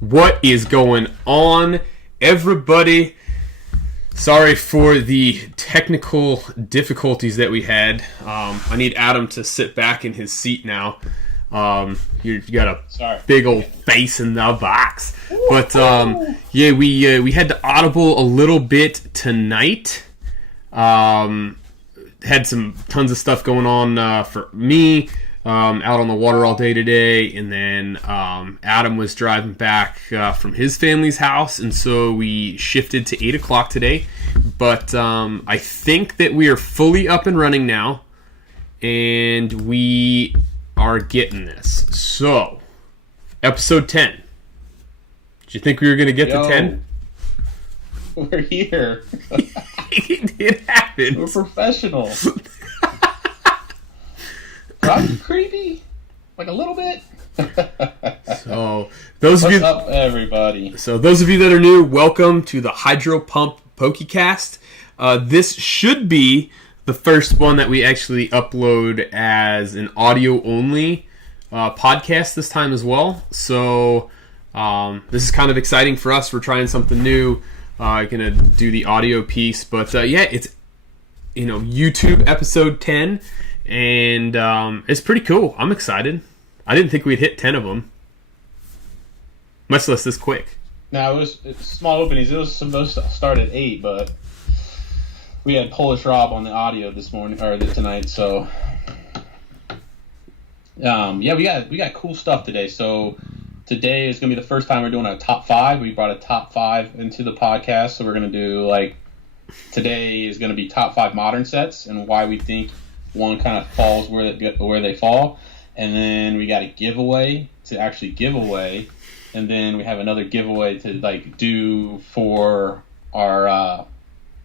What is going on, everybody? Sorry for the technical difficulties that we had. I need Adam to sit back in his seat now. You got a big old face in the box. But yeah, we had to audible a little bit tonight. Had some tons of stuff going on for me. Out on the water all day today, and then Adam was driving back from his family's house, and so we shifted to 8 o'clock today. But I think that we are fully up and running now, and we are getting this. So, episode 10. Did you think we were going to get to 10? We're here. It happened. We're professionals. I'm creepy, like a little bit. So those of you, what's up, everybody? So those of you that are new, welcome to the Hydro Pump Pokécast. This should be the first one that we actually upload as an audio only podcast this time as well. So this is kind of exciting for us. We're trying something new. Gonna do the audio piece, but yeah, it's YouTube episode 10. And it's pretty cool. I'm excited. I didn't think we'd hit 10 of them, much less this quick. No, it's small openings. It was supposed to start at 8, but we had Polish Rob on the audio this morning or tonight. So yeah, we got cool stuff today. So today is gonna be the first time we're doing a top 5. We brought a top 5 into the podcast, so we're gonna do today is gonna be top 5 modern sets and why we think one kind of falls where they fall, and then we got a giveaway to actually give away, and then we have another giveaway to do for our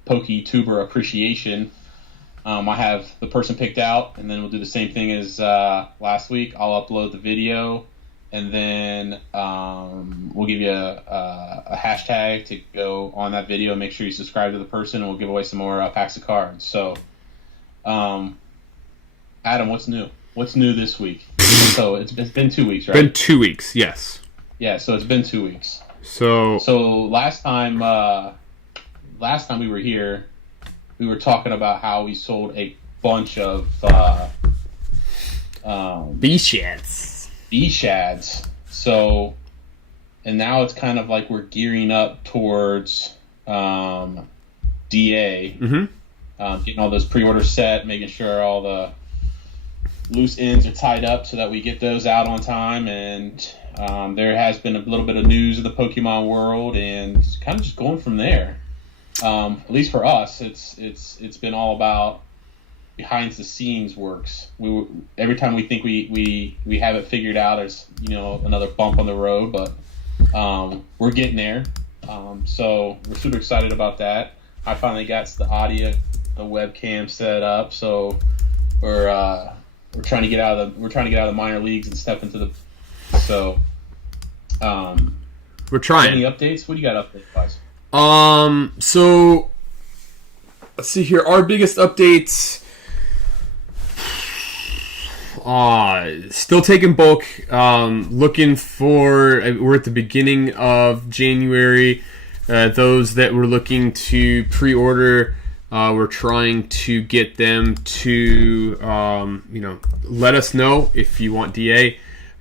PokéTuber appreciation. I have the person picked out, and then we'll do the same thing as last week. I'll upload the video, and then we'll give you a hashtag to go on that video. Make sure you subscribe to the person, and we'll give away some more packs of cards. So Adam, what's new? What's new this week? So it's been 2 weeks, right? Been 2 weeks, yes. Yeah, so it's been 2 weeks. So last time we were here, we were talking about how we sold a bunch of B-shads. B-shads. So, and now it's kind of like we're gearing up towards DA. Mm-hmm. Getting all those pre-orders set, making sure all the loose ends are tied up so that we get those out on time, and there has been a little bit of news of the Pokemon world, and kind of just going from there. At least for us, it's been all about behind the scenes works. Every time we think we have it figured out, there's another bump on the road, but we're getting there. So we're super excited about that. I finally got the audio, the webcam set up, so we're trying to get out of the minor leagues and step into the. So, we're trying. Any updates? What do you got update wise? So let's see here. Our biggest updates. Still taking bulk. Looking for. We're at the beginning of January. Those that were looking to pre-order. We're trying to get them to, let us know if you want DA,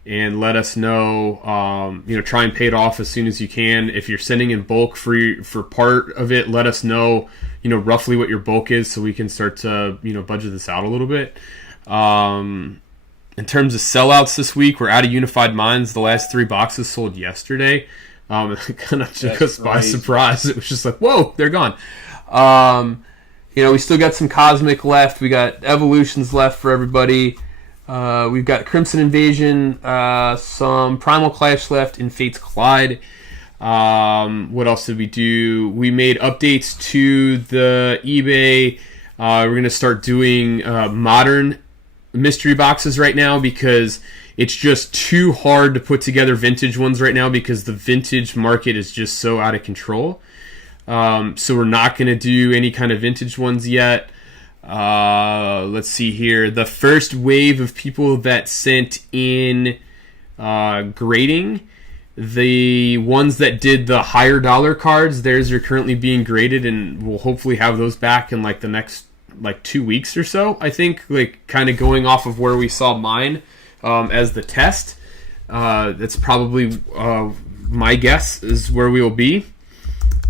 and let us know, try and pay it off as soon as you can. If you're sending in bulk for part of it, let us know, roughly what your bulk is so we can start to, budget this out a little bit. In terms of sellouts this week, we're out of Unified Minds. The last 3 boxes sold yesterday. It kind of took us by surprise. It was just like, whoa, they're gone. We still got some Cosmic left. We got Evolutions left for everybody. We've got Crimson Invasion, some Primal Clash left, and Fates Collide. What else did we do? We made updates to the eBay. We're going to start doing modern mystery boxes right now because it's just too hard to put together vintage ones right now because the vintage market is just so out of control. So we're not going to do any kind of vintage ones yet. Let's see here. The first wave of people that sent in grading The ones that did the higher dollar cards, theirs are currently being graded, and we'll hopefully have those back in like the next 2 weeks or so. I think, like, kind of going off of where we saw mine as the test. That's probably my guess is where we will be.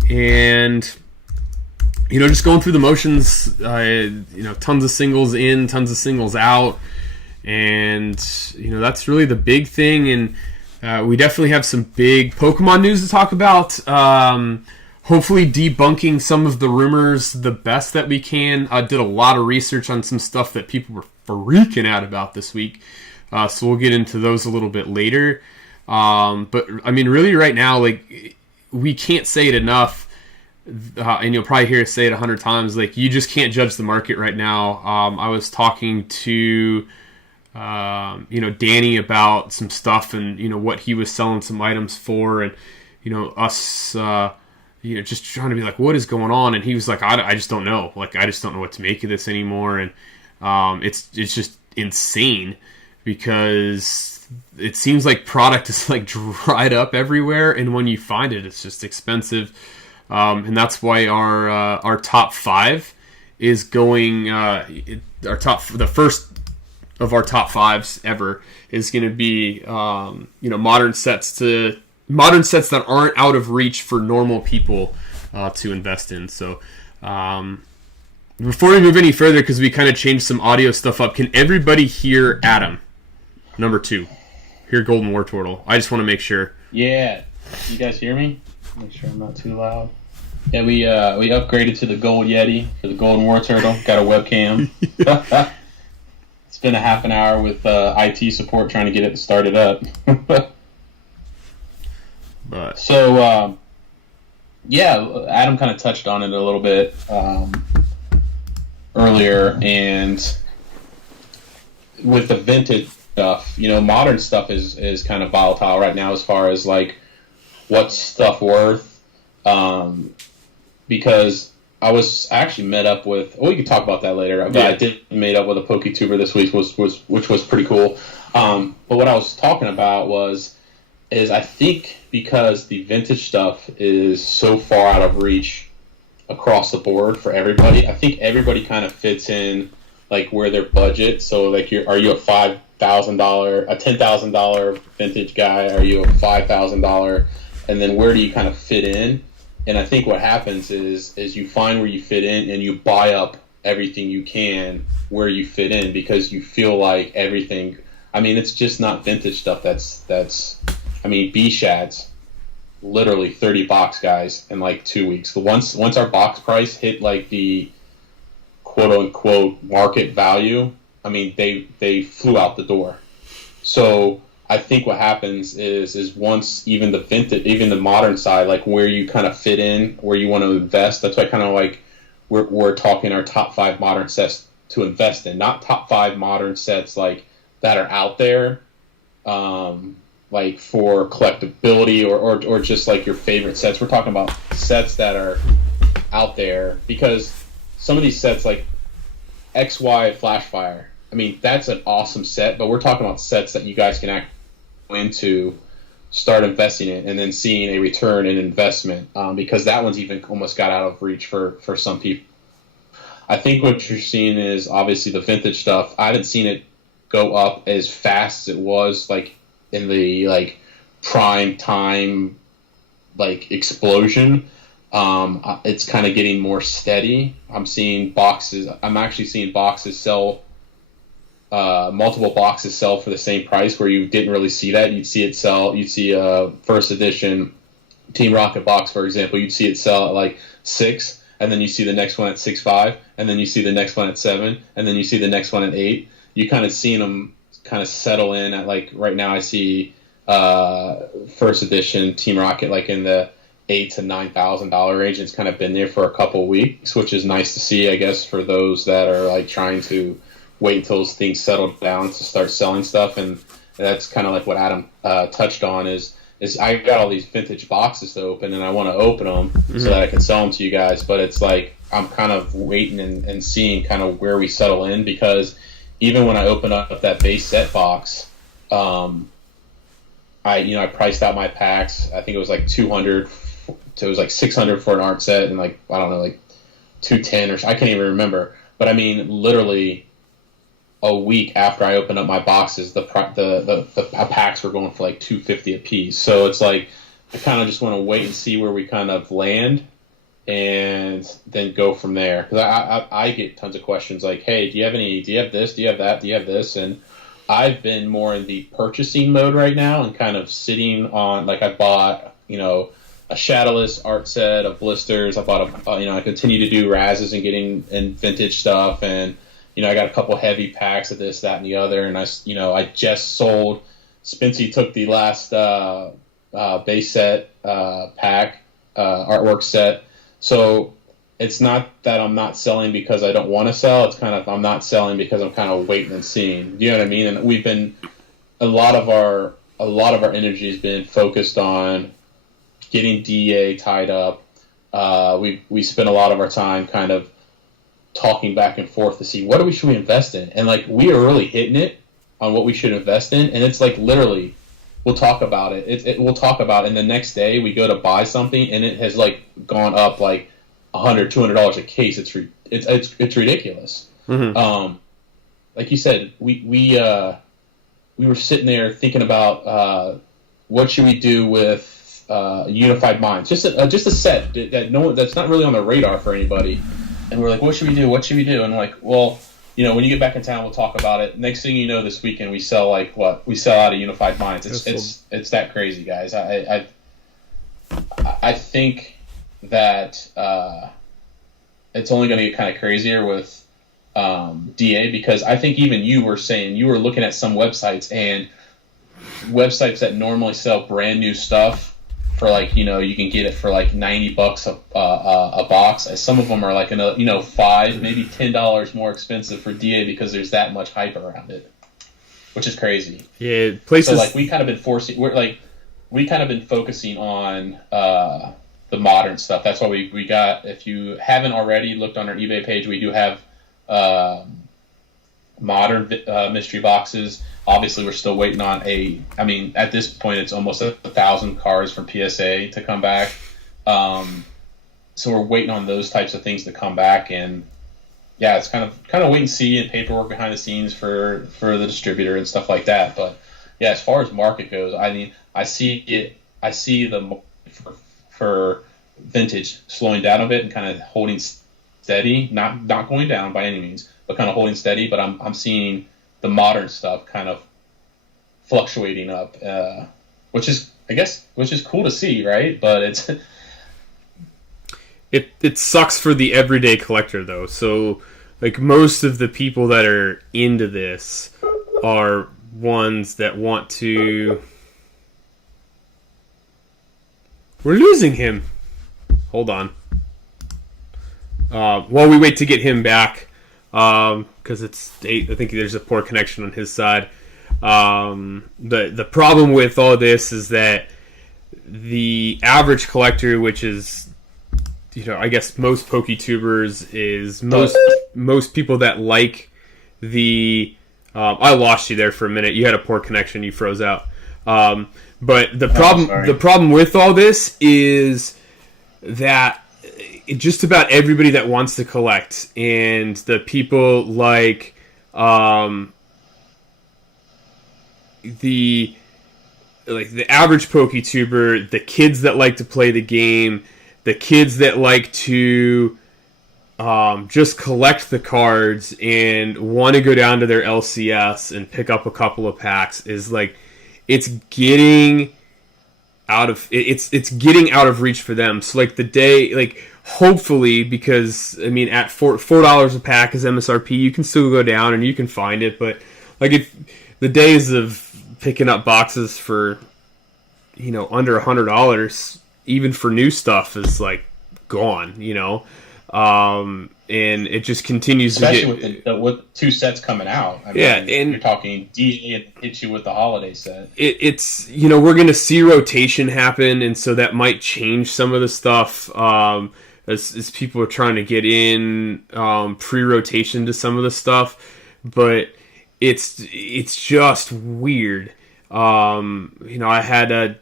And just going through the motions, tons of singles in, tons of singles out, and that's really the big thing. And we definitely have some big Pokemon news to talk about. Hopefully debunking some of the rumors the best that we can. I did a lot of research on some stuff that people were freaking out about this week. So we'll get into those a little bit later. But I mean, really right now, like, we can't say it enough. And you'll probably hear us say it 100 times. Like, you just can't judge the market right now. I was talking to Danny about some stuff and what he was selling some items for, and us just trying to be like, what is going on? And he was like, I just don't know. Like, I just don't know what to make of this anymore. And it's just insane because it seems like product is like dried up everywhere, and when you find it, it's just expensive. And that's why our top 5 is going the first of our top 5s ever is going to be modern sets that aren't out of reach for normal people to invest in. So before we move any further, because we kind of changed some audio stuff up, can everybody hear Adam, number 2? Hear Golden War Turtle? I just want to make sure. Yeah, you guys hear me? Make sure I'm not too loud. Yeah, we upgraded to the Gold Yeti for the Golden War Turtle. Got a webcam. It's been a half an hour with IT support trying to get it started up. But so, Adam kind of touched on it a little bit earlier, and with the vintage stuff, modern stuff is kind of volatile right now as far as like what's stuff worth. Because I was actually met up with. We could talk about that later. But yeah. I did meet up with a PokéTuber this week, which was pretty cool. But what I was talking about is I think because the vintage stuff is so far out of reach across the board for everybody, I think everybody kind of fits in like where their budget. So like, are you a $5,000, a $10,000 vintage guy? Are you a $5,000? And then where do you kind of fit in? And I think what happens is you find where you fit in and you buy up everything you can where you fit in, because you feel like everything. I mean, it's just not vintage stuff. That's. I mean, B-Shads, literally $30 guys in like 2 weeks. Once our box price hit like the quote unquote market value, I mean they flew out the door. So I think what happens is once even the modern side, like where you kind of fit in, where you want to invest. That's why kind of like we're talking our top 5 modern sets to invest in, not top 5 modern sets like that are out there, like for collectability or just like your favorite sets. We're talking about sets that are out there, because some of these sets like XY Flashfire, I mean, that's an awesome set, but we're talking about sets that you guys can actually go into, start investing in, and then seeing a return in investment, because that one's even almost got out of reach for some people. I think what you're seeing is obviously the vintage stuff. I haven't seen it go up as fast as it was like in the like prime time like explosion. It's kind of getting more steady. I'm actually seeing boxes sell, multiple boxes sell for the same price, where you didn't really see that. You'd see a first edition Team Rocket box, for example. You'd see it sell at like 6, and then you see the next one at 6.5, and then you see the next one at 7, and then you see the next one at 8. You kind of seen them kind of settle in at like, right now I see first edition Team Rocket like in the $8,000 to $9,000 range. It's kind of been there for a couple weeks, which is nice to see, I guess, for those that are like trying to wait until things settle down to start selling stuff. And that's kind of like what Adam touched on is I got all these vintage boxes to open, and I want to open them so that I can sell them to you guys. But it's like I'm kind of waiting and seeing kind of where we settle in, because even when I open up that base set box, I priced out my packs. I think it was like 200, so it was like 600 for an art set, and like I don't know, like 210 or I can't even remember. But I mean, literally a week after I opened up my boxes, the packs were going for like $250 a piece. So it's like I kind of just want to wait and see where we kind of land, and then go from there. Because I get tons of questions like, hey, do you have this? Do you have that? Do you have this? And I've been more in the purchasing mode right now and kind of sitting on, like I bought, a Shadowless art set of blisters. I bought I continue to do Razes and getting in vintage stuff. And, I got a couple heavy packs of this, that, and the other. And I just sold, Spency took the last base set pack, artwork set. So it's not that I'm not selling because I don't want to sell. It's kind of I'm not selling because I'm kind of waiting and seeing. You know what I mean? And we've been a lot of our energy has been focused on getting DA tied up. We spent a lot of our time kind of talking back and forth to see what should we invest in, and like we are really hitting it on what we should invest in. And it's like literally we'll talk about it. We'll talk about it, and the next day we go to buy something and it has like gone up like $100, $200 a case. It's ridiculous. Mm-hmm. Like you said, we were sitting there thinking about what should we do with Unified Minds, just a set that's not really on the radar for anybody. And we're like, what should we do? What should we do? And we're like, well, when you get back in town, we'll talk about it. Next thing you know, this weekend we sell we sell out of Unified Minds. It's that crazy, guys. I think that it's only going to get kind of crazier with DA, because I think even you were saying you were looking at some websites, and websites that normally sell brand new stuff for like you can get it for like $90 a box. Some of them are like $5, maybe $10 more expensive for DA because there's that much hype around it, which is crazy. Yeah, places. So like we kind of been focusing on the modern stuff. That's why we got, if you haven't already looked on our eBay page, we do have modern mystery boxes. Obviously, we're still waiting on at this point, it's almost 1,000 cards from PSA to come back. So we're waiting on those types of things to come back. And yeah, it's kind of wait and see, and paperwork behind the scenes for the distributor and stuff like that. But yeah, as far as market goes, I mean, I see the market for vintage slowing down a bit and kind of holding steady, not going down by any means, but kind of holding steady. But I'm seeing the modern stuff kind of fluctuating up, which is cool to see, right? But it sucks for the everyday collector though. So like most of the people that are into this are ones that want to. We're losing him. Hold on. While we wait to get him back, because I think there's a poor connection on his side. The problem with all this is that the average collector, which is, I guess most PokéTubers, is most people that like the. I lost you there for a minute. You had a poor connection. You froze out. But the problem with all this is that just about everybody that wants to collect, and the people like the average PokéTuber, the kids that like to play the game, the kids that like to just collect the cards and want to go down to their LCS and pick up a couple of packs, is like it's getting out of reach for them. So like the day, like hopefully, because I mean at $4 a pack is MSRP, you can still go down and you can find it, but like if the days of picking up boxes for under $100 even for new stuff is like gone, and it just continues especially to get, with two sets coming out. I mean, and you're talking DA and hit you with the holiday set. It's we're going to see rotation happen, and so that might change some of the stuff as people are trying to get in pre-rotation to some of the stuff, but it's just weird I had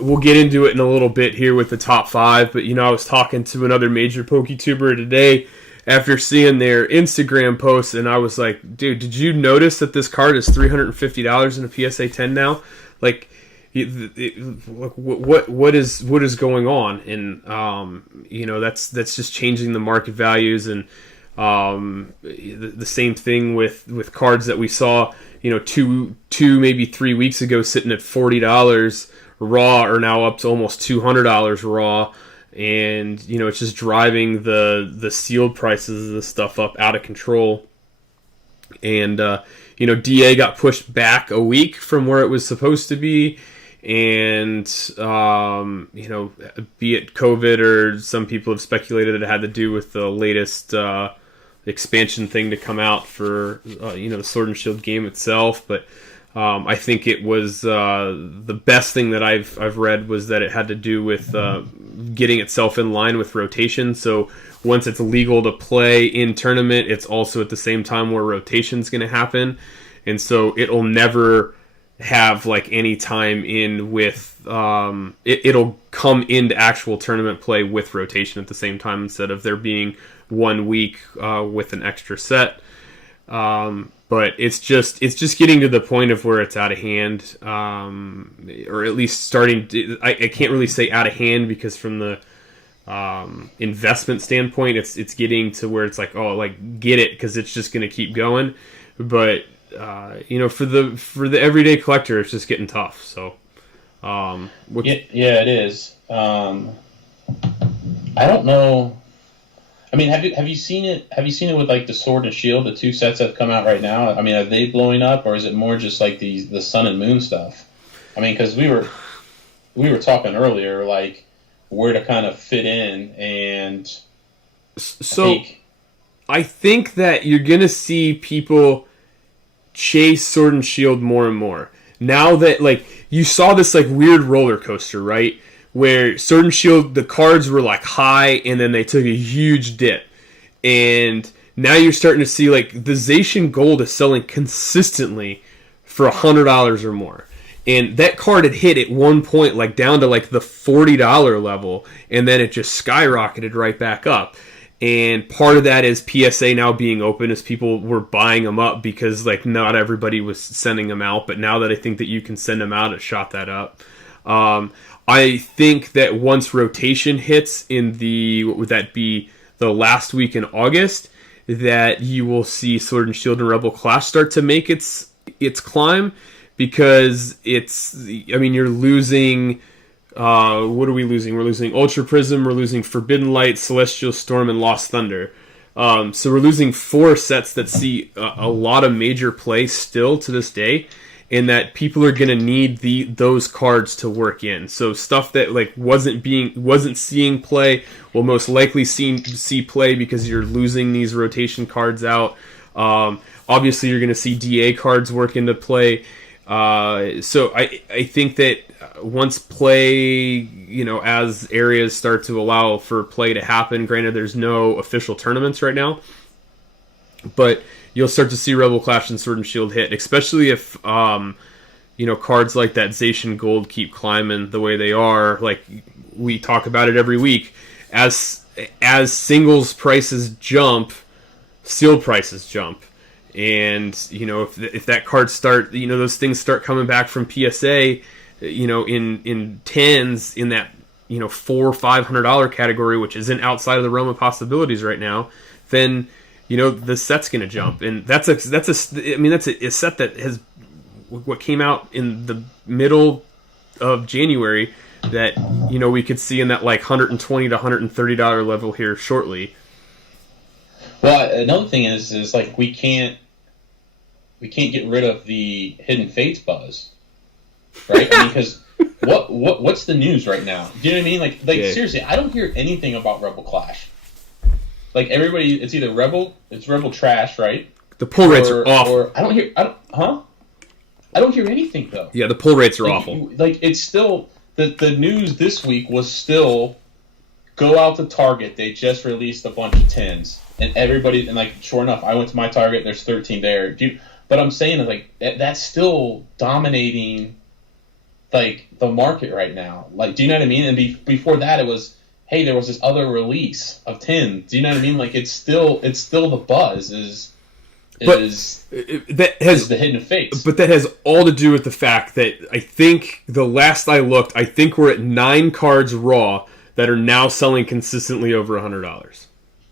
we'll get into it in a little bit here with the top 5, but I was talking to another major PokéTuber today after seeing their Instagram post, and I was like, dude, did you notice that this card is $350 in a PSA 10 now? Like, what is going on? And that's just changing the market values, and the same thing with cards that we saw two maybe 3 weeks ago sitting at $40 raw are now up to almost $200 raw, and it's just driving the sealed prices of this stuff up out of control. And DA got pushed back a week from where it was supposed to be, and be it COVID, or some people have speculated that it had to do with the latest expansion thing to come out for the Sword and Shield game itself. But I think it was the best thing that I've read was that it had to do with getting itself in line with rotation. So once it's legal to play in tournament, it's also at the same time where rotation's going to happen, and so it'll never have like any time in with it'll come into actual tournament play with rotation at the same time, instead of there being 1 week with an extra set. But it's just getting to the point of where it's out of hand, or at least starting to, I can't really say out of hand, because from the investment standpoint, it's getting to where it's like, oh, like, get it, because it's just going to keep going. But for the everyday collector, it's just getting tough. So it is. I don't know. I mean, have you seen it? Have you seen it with like the Sword and Shield, the 2 sets that have come out right now? I mean, are they blowing up, or is it more just like the Sun and Moon stuff? I mean, because we were talking earlier, like, where to kind of fit in, and so I think that you're gonna see people chase Sword and Shield more and more now that, like, you saw this like weird roller coaster, right? Where Sword and Shield, the cards were like high, and then they took a huge dip. And now you're starting to see like the Zacian Gold is selling consistently for $100 or more. And that card had hit at one point like down to like the $40 level, and then it just skyrocketed right back up. And part of that is PSA now being open, as people were buying them up, because like not everybody was sending them out. But now that I think that you can send them out, it shot that up. I think that once rotation hits in what would that be, the last week in August, that you will see Sword and Shield and Rebel Clash start to make its climb, because you're losing, what are we losing? We're losing Ultra Prism, we're losing Forbidden Light, Celestial Storm, and Lost Thunder. So we're losing 4 sets that see a lot of major play still to this day, and that people are going to need those cards to work in. So stuff that like wasn't seeing play will most likely see play, because you're losing these rotation cards out. Obviously, you're going to see DA cards work into play. So I think that once play, as areas start to allow for play to happen, granted there's no official tournaments right now, but you'll start to see Rebel Clash and Sword and Shield hit, especially if cards like that Zacian Gold keep climbing the way they are. Like, we talk about it every week. As singles prices jump, sealed prices jump. And if that card those things start coming back from PSA, in tens, in that $400 or $500 category, which isn't outside of the realm of possibilities right now, then the set's going to jump. And that's a set that has what came out in the middle of January that we could see in that like $120 to $130 level here shortly. Well, another thing is like we can't get rid of the Hidden Fates buzz, right? Because what's the news right now? Do you know what I mean? Like yeah. Seriously, I don't hear anything about Rebel Clash. Like, everybody, it's either Rebel trash, right? The pull rates are awful. Or I don't hear anything, though. Yeah, the pull rates are awful. It's still, the news this week was still, go out to Target, they just released a bunch of 10s. And everybody, and like, sure enough, I went to my Target, there's 13 there. but I'm saying is like that's still dominating like the market right now. Like, do you know what I mean? And before that, it was, hey, there was this other release of 10. Do you know what I mean? Like, it's still the buzz is the hidden fates. But that has all to do with the fact that I think the last I looked, I think we're at 9 cards raw that are now selling consistently over $100.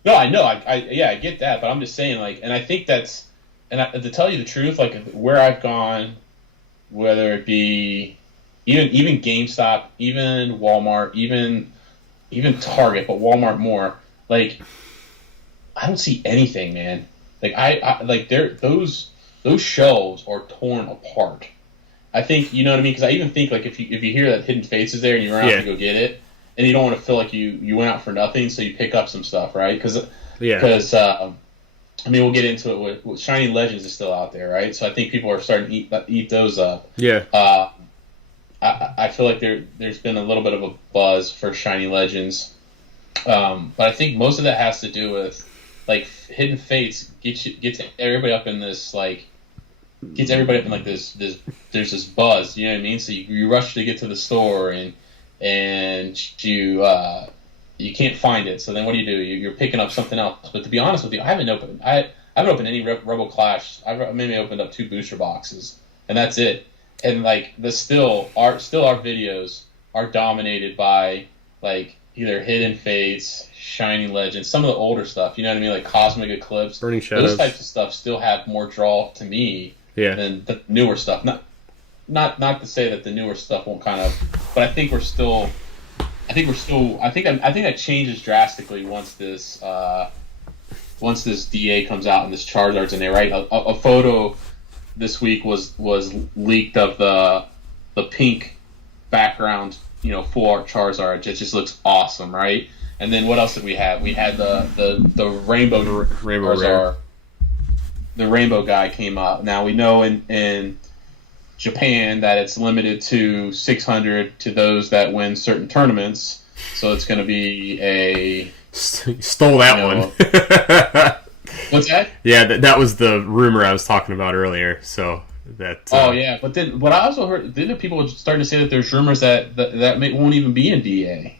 No, I know, I get that, but I'm just saying, like, and I think that's, to tell you the truth, like where I've gone, whether it be even GameStop, even Walmart, even Target, but Walmart more, like, I don't see anything, man. Like I like those shelves are torn apart. I think, you know what I mean, because I even think like if you hear that Hidden Fates is there and you run out to go get it, and you don't want to feel like you went out for nothing, so you pick up some stuff, right? Because I mean, we'll get into it with Shiny Legends is still out there, right? So I think people are starting to eat those up. Yeah. I feel like there's been a little bit of a buzz for Shiny Legends, but I think most of that has to do with like Hidden Fates gets everybody up in this like there's this buzz, you know what I mean? So you rush to get to the store and you can't find it. So then what do? You're picking up something else. But to be honest with you, I haven't opened any Rebel Clash. I've maybe opened up 2 booster boxes, and that's it. And like our videos are dominated by like either Hidden Fates, Shiny Legends, some of the older stuff. You know what I mean, like Cosmic Eclipse, Burning Shadows. Those types of stuff still have more draw to me than the newer stuff. Not to say that the newer stuff won't kind of, but I think that changes drastically once this DA comes out and this Charizard's in there, right? A photo this week was leaked of the pink background, you know, full art Charizard. It just looks awesome, right? And then what else did we have? We had the rainbow Charizard. Rare. The rainbow guy came out. Now we know in Japan that it's limited to 600 to those that win certain tournaments. So it's going to be a... Stole that one. What's that? Yeah, that was the rumor I was talking about earlier. So that. Oh yeah, but then what I also heard, didn't people starting to say that there's rumors that won't even be in DA?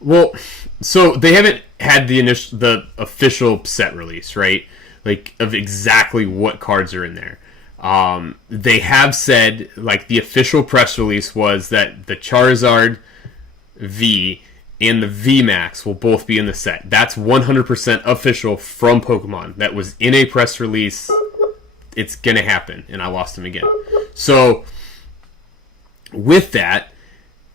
Well, so they haven't had the official set release, right? Like of exactly what cards are in there. They have said, like the official press release was that the Charizard V and the VMAX will both be in the set. That's 100% official from Pokemon. That was in a press release. It's going to happen. And I lost him again. So, with that,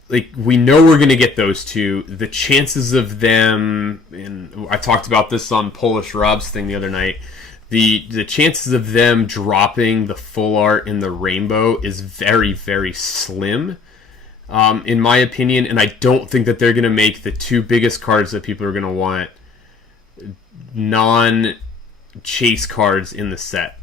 like we know we're going to get those two. The chances of them, and I talked about this on Polish Rob's thing the other night, the chances of them dropping the full art in the rainbow is very, very slim. In my opinion, and I don't think that they're going to make the 2 biggest cards that people are going to want non-chase cards in the set.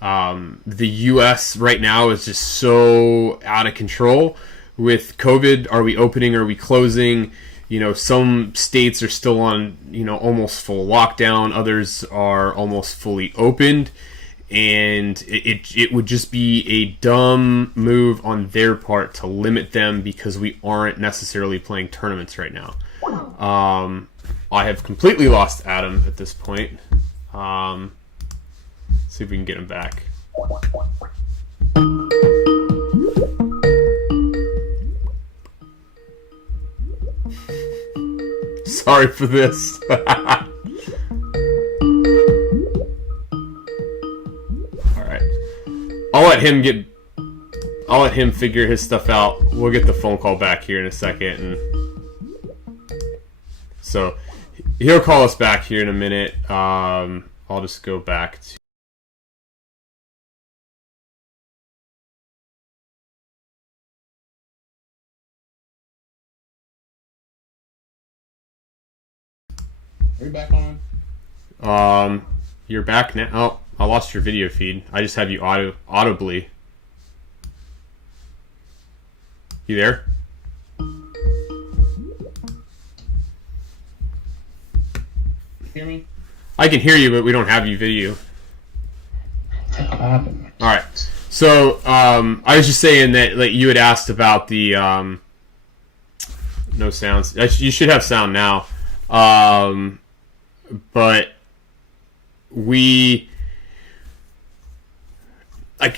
The U.S. right now is just so out of control with COVID. Are we opening? Are we closing? You know, some states are still on, you know, almost full lockdown. Others are almost fully opened. And it would just be a dumb move on their part to limit them because we aren't necessarily playing tournaments right now. I have completely lost Adam at this point. See if we can get him back. Sorry for this. I'll let him figure his stuff out. We'll get the phone call back here in a second, and so he'll call us back here in a minute. I'll just go back to. Are you back on? You're back now. Oh, I lost your video feed. I just have you audibly. You there? Hear me? I can hear you, but we don't have you video. happened? All right. So I was just saying that like you had asked about the no sounds. You should have sound now, but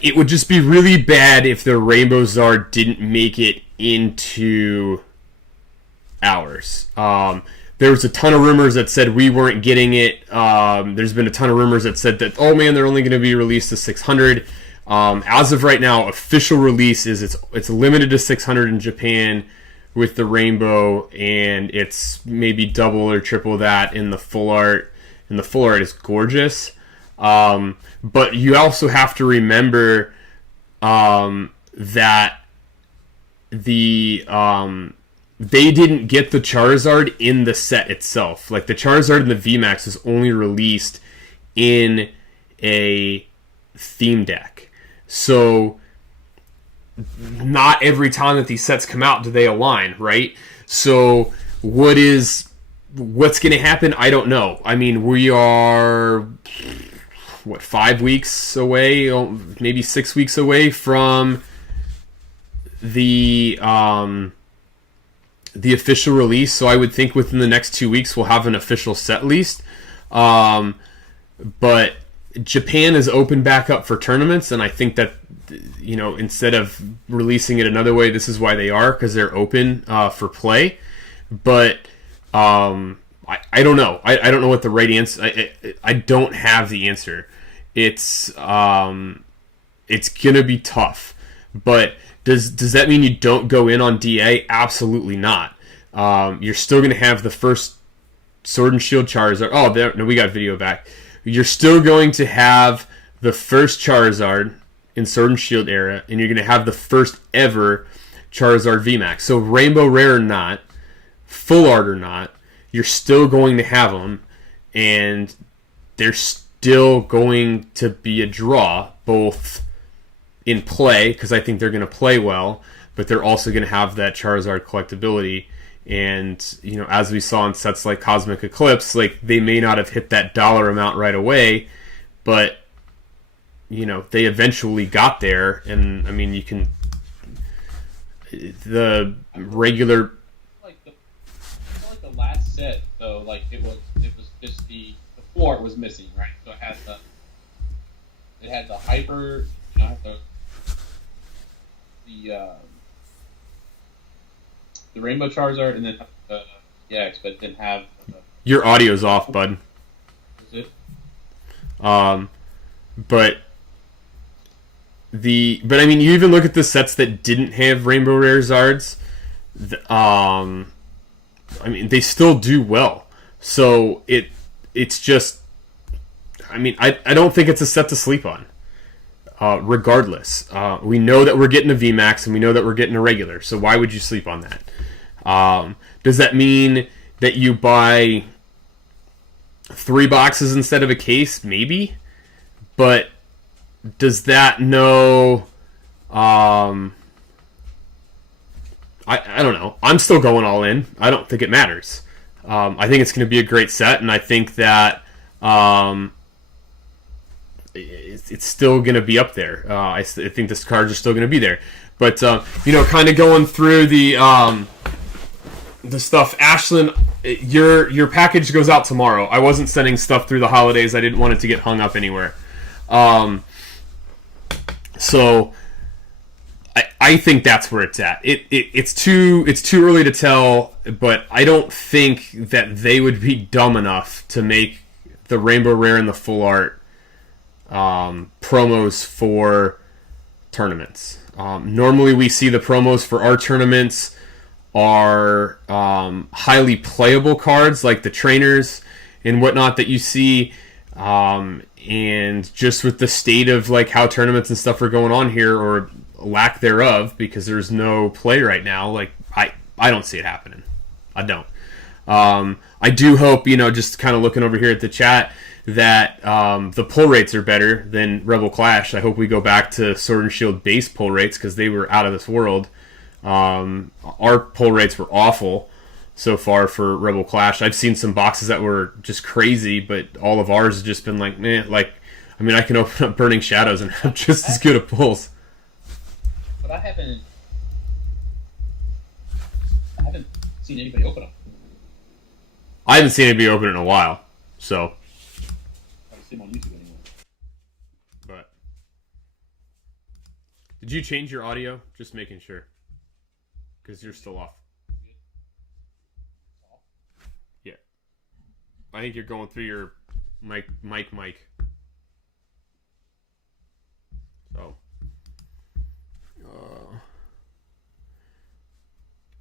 it would just be really bad if the Rainbow Zard didn't make it into ours. There was a ton of rumors that said we weren't getting it. There's been a ton of rumors that said that, oh man, they're only going to be released to 600. As of right now, official release is it's limited to 600 in Japan with the Rainbow, and it's maybe double or triple that in the full art. And the full art is gorgeous. But you also have to remember that they didn't get the Charizard in the set itself. Like, the Charizard in the VMAX is only released in a theme deck. So, not every time that these sets come out do they align, right? So, what's going to happen? I don't know. I mean, we are, 5 weeks away, maybe 6 weeks away from the official release, so I would think within the next 2 weeks we'll have an official set list. But Japan is open back up for tournaments, and I think that, instead of releasing it another way, this is why they are, because they're open for play. But I don't know. I don't know what the right answer. I don't have the answer. It's gonna be tough, but. Does that mean you don't go in on DA? Absolutely not. You're still going to have the first Sword and Shield Charizard. Oh, no, we got video back. You're still going to have the first Charizard in Sword and Shield era, and you're going to have the first ever Charizard VMAX. So Rainbow Rare or not, Full Art or not, you're still going to have them, and they're still going to be a draw, both in play, because I think they're going to play well, but they're also going to have that Charizard collectability. And, as we saw in sets like Cosmic Eclipse, like, they may not have hit that dollar amount right away, but, they eventually got there. And, I mean, the regular... the last set, though, like, it was just the floor was missing, right? So it had the hyper, the Rainbow Charizard, and then the EX, but didn't have. Your audio's off, bud. Is it? But I mean, you even look at the sets that didn't have Rainbow Rare Zards. I mean, they still do well. So it's just. I mean, I don't think it's a set to sleep on. Regardless, we know that we're getting a VMAX and we know that we're getting a regular, so why would you sleep on that? Does that mean that you buy 3 boxes instead of a case? Maybe, but does that know? I don't know. I'm still going all in. I don't think it matters. I think it's going to be a great set, and I think that it's still going to be up there. I think the cards are still going to be there. But, kind of going through the stuff. Ashlyn, your package goes out tomorrow. I wasn't sending stuff through the holidays. I didn't want it to get hung up anywhere. So I think that's where it's at. It's too early to tell, but I don't think that they would be dumb enough to make the Rainbow Rare and the Full Art promos for tournaments. Normally we see the promos for our tournaments are highly playable cards like the trainers and whatnot that you see, and just with the state of like how tournaments and stuff are going on here, or lack thereof, because there's no play right now, like I don't see it happening. I don't. I do hope, just kind of looking over here at the chat, that the pull rates are better than Rebel Clash. I hope we go back to Sword and Shield base pull rates, because they were out of this world. Our pull rates were awful so far for Rebel Clash. I've seen some boxes that were just crazy, but all of ours has just been like, meh. Like, I mean, I can open up Burning Shadows and have just as good a pulls. But I haven't seen anybody open them. I haven't seen anybody open it in a while, so. I haven't seen them on YouTube anymore. But did you change your audio? Just making sure, because you're still off. Yeah, I think you're going through your mic. So,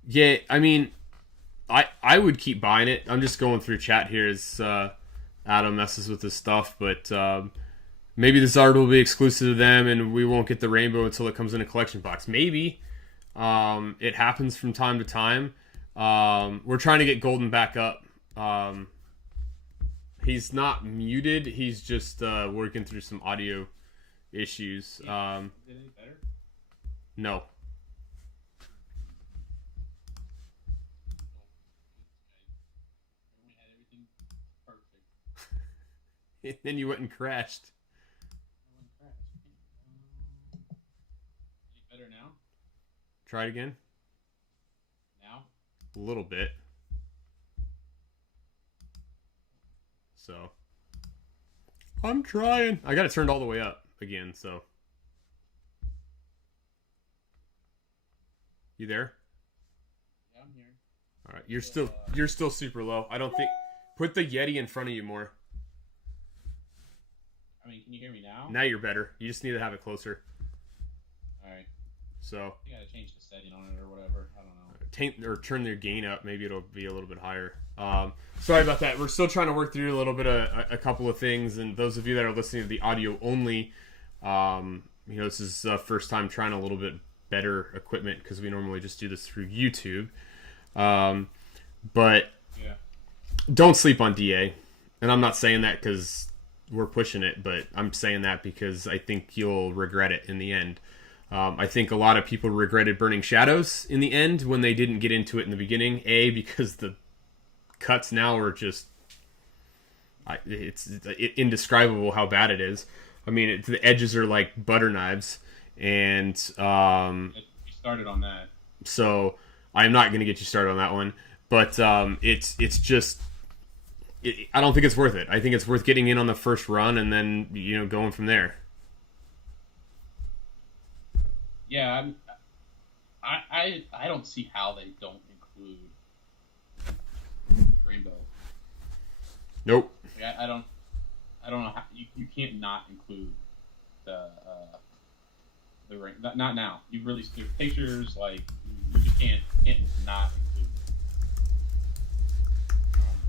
yeah, I mean, I would keep buying it. I'm just going through chat here as Adam messes with his stuff, but maybe the Zard will be exclusive to them, and we won't get the rainbow until it comes in a collection box. Maybe it happens from time to time. We're trying to get Golden back up. He's not muted. He's just working through some audio issues. Is it any better? No. Everyone had everything perfect. And then you went and crashed. Any better now? Try it again. Now? A little bit. So. I'm trying. I got it turned all the way up again, so. You there? Yeah, I'm here. All right. You're still super low. I don't think. Put the Yeti in front of you more. I mean, can you hear me now? Now you're better. You just need to have it closer. Alright. So. You gotta change the setting on it or whatever. I don't know. Or turn their gain up. Maybe it'll be a little bit higher. Sorry about that. We're still trying to work through a little bit of a couple of things. And those of you that are listening to the audio only, this is first time trying a little bit better equipment because we normally just do this through YouTube. But yeah. Don't sleep on DA. And I'm not saying that because we're pushing it, but I'm saying that because I think you'll regret it in the end. I think a lot of people regretted Burning Shadows in the end when they didn't get into it in the beginning. Because the cuts now are just... It's indescribable how bad it is. I mean, the edges are like butter knives. And... We started on that. So, I'm not going to get you started on that one. But it's just... I don't think it's worth it. I think it's worth getting in on the first run and then, going from there. Yeah, I don't see how they don't include Rainbow. Nope. Like, I don't know how you can't not include the rain. Not now. You've released your pictures. Like you just can't not include it.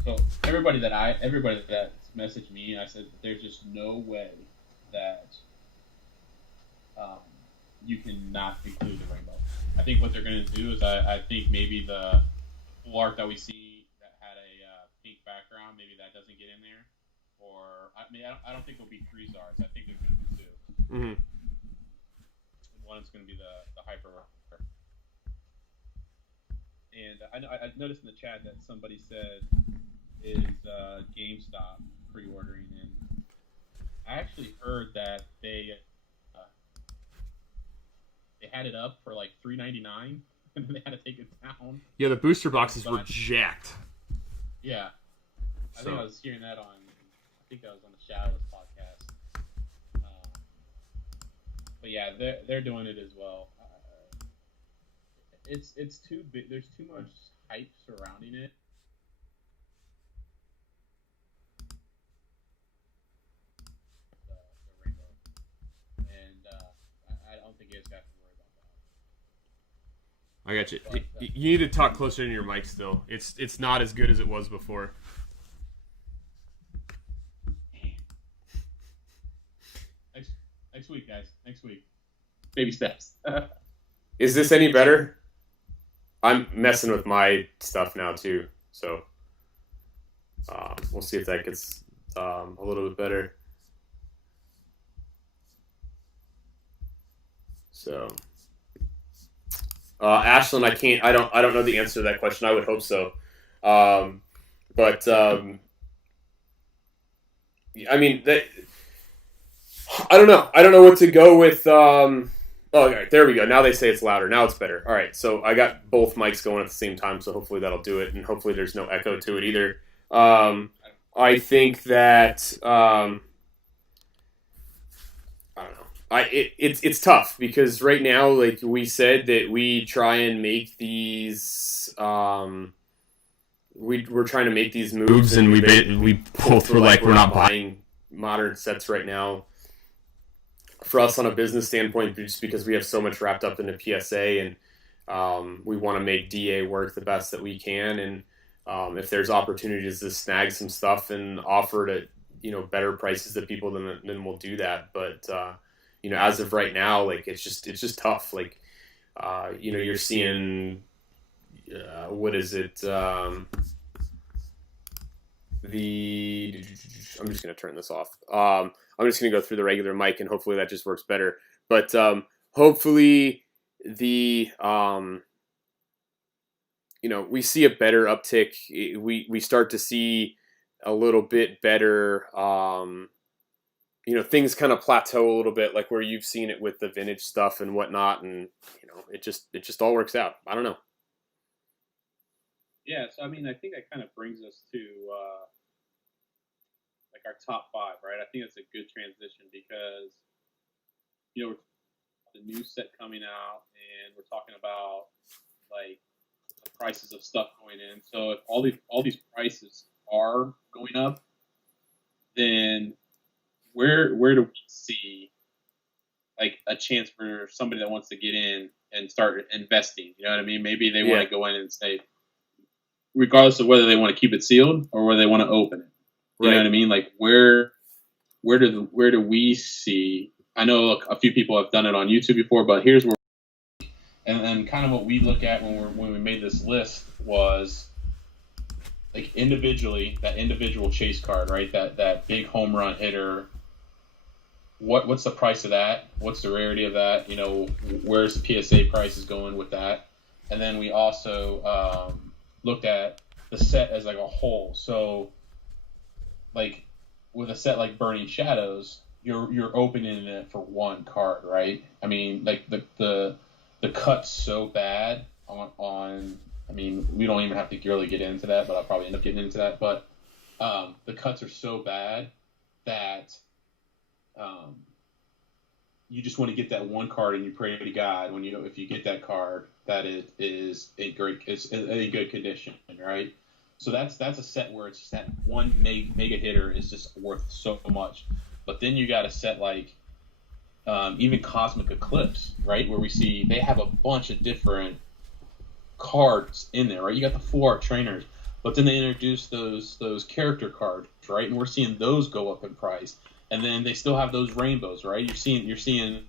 So everybody that messaged me, I said that there's just no way that you can not include the rainbow. I think what they're going to do is I think maybe the full art that we see that had a pink background, maybe that doesn't get in there. Or I don't think it'll be 3 Zards. I think there's going to be 2. Mm-hmm. One is going to be the hyper. And I noticed in the chat that somebody said is GameStop pre-ordering, and I actually heard that they had it up for like $3.99, and then they had to take it down. Yeah, the booster boxes were jacked. Yeah, I think I was hearing that on. I think that was on the Shadowless podcast. But yeah, they're doing it as well. It's too big. There's too much hype surrounding it. The rainbow, and I don't think it's got to worry about that. I got you. You need to talk closer to your mic still. It's not as good as it was before. Next week, guys. Next week. Baby steps. Is this any better? I'm messing with my stuff now too, so we'll see if that gets a little bit better. So, Ashlyn, I don't know the answer to that question. I would hope so, but I mean I don't know. I don't know what to go with. Oh, okay, there we go. Now they say it's louder. Now it's better. All right, so I got both mics going at the same time, so hopefully that'll do it, and hopefully there's no echo to it either. I think that I don't know. It's tough because right now, like we said, that we try and make these we're trying to make these moves, and we both were like we're not buying modern sets right now. For us, on a business standpoint, just because we have so much wrapped up into PSA, and we want to make DA work the best that we can, and if there's opportunities to snag some stuff and offer it at better prices to people, then we'll do that. But as of right now, like it's just tough. Like you're seeing what is it? I'm just gonna turn this off. I'm just gonna go through the regular mic, and hopefully that just works better. But hopefully the we see a better uptick. We start to see a little bit better. Things kind of plateau a little bit, like where you've seen it with the vintage stuff and whatnot, and it just all works out. I don't know. Yeah, so I mean, I think that kind of brings us to like our top 5, right? I think that's a good transition because the new set coming out, and we're talking about like the prices of stuff going in. So if all these prices are going up, then where do we see like a chance for somebody that wants to get in and start investing? You know what I mean? Maybe they want to go in and say, regardless of whether they want to keep it sealed or whether they want to open it. You know what I mean? Like where do we see? I know a few people have done it on YouTube before, but here's where. And then kind of what we look at when we made this list was like individually, that individual chase card, right? That big home run hitter. What's the price of that? What's the rarity of that? Where's the PSA prices going with that? And then we also looked at the set as like a whole. So like with a set like Burning Shadows, you're opening it for one card, right? I mean, like the cut's so bad on I mean, we don't even have to really get into that, but I'll probably end up getting into that. But the cuts are so bad that you just want to get that one card, and you pray to God if you get that card that it is in good condition, right? So that's a set where it's just that one mega hitter is just worth so much. But then you got a set like even Cosmic Eclipse, right, where we see they have a bunch of different cards in there, right? You got the 4 trainers, but then they introduce those character cards, right? And we're seeing those go up in price. And then they still have those rainbows, right? You're seeing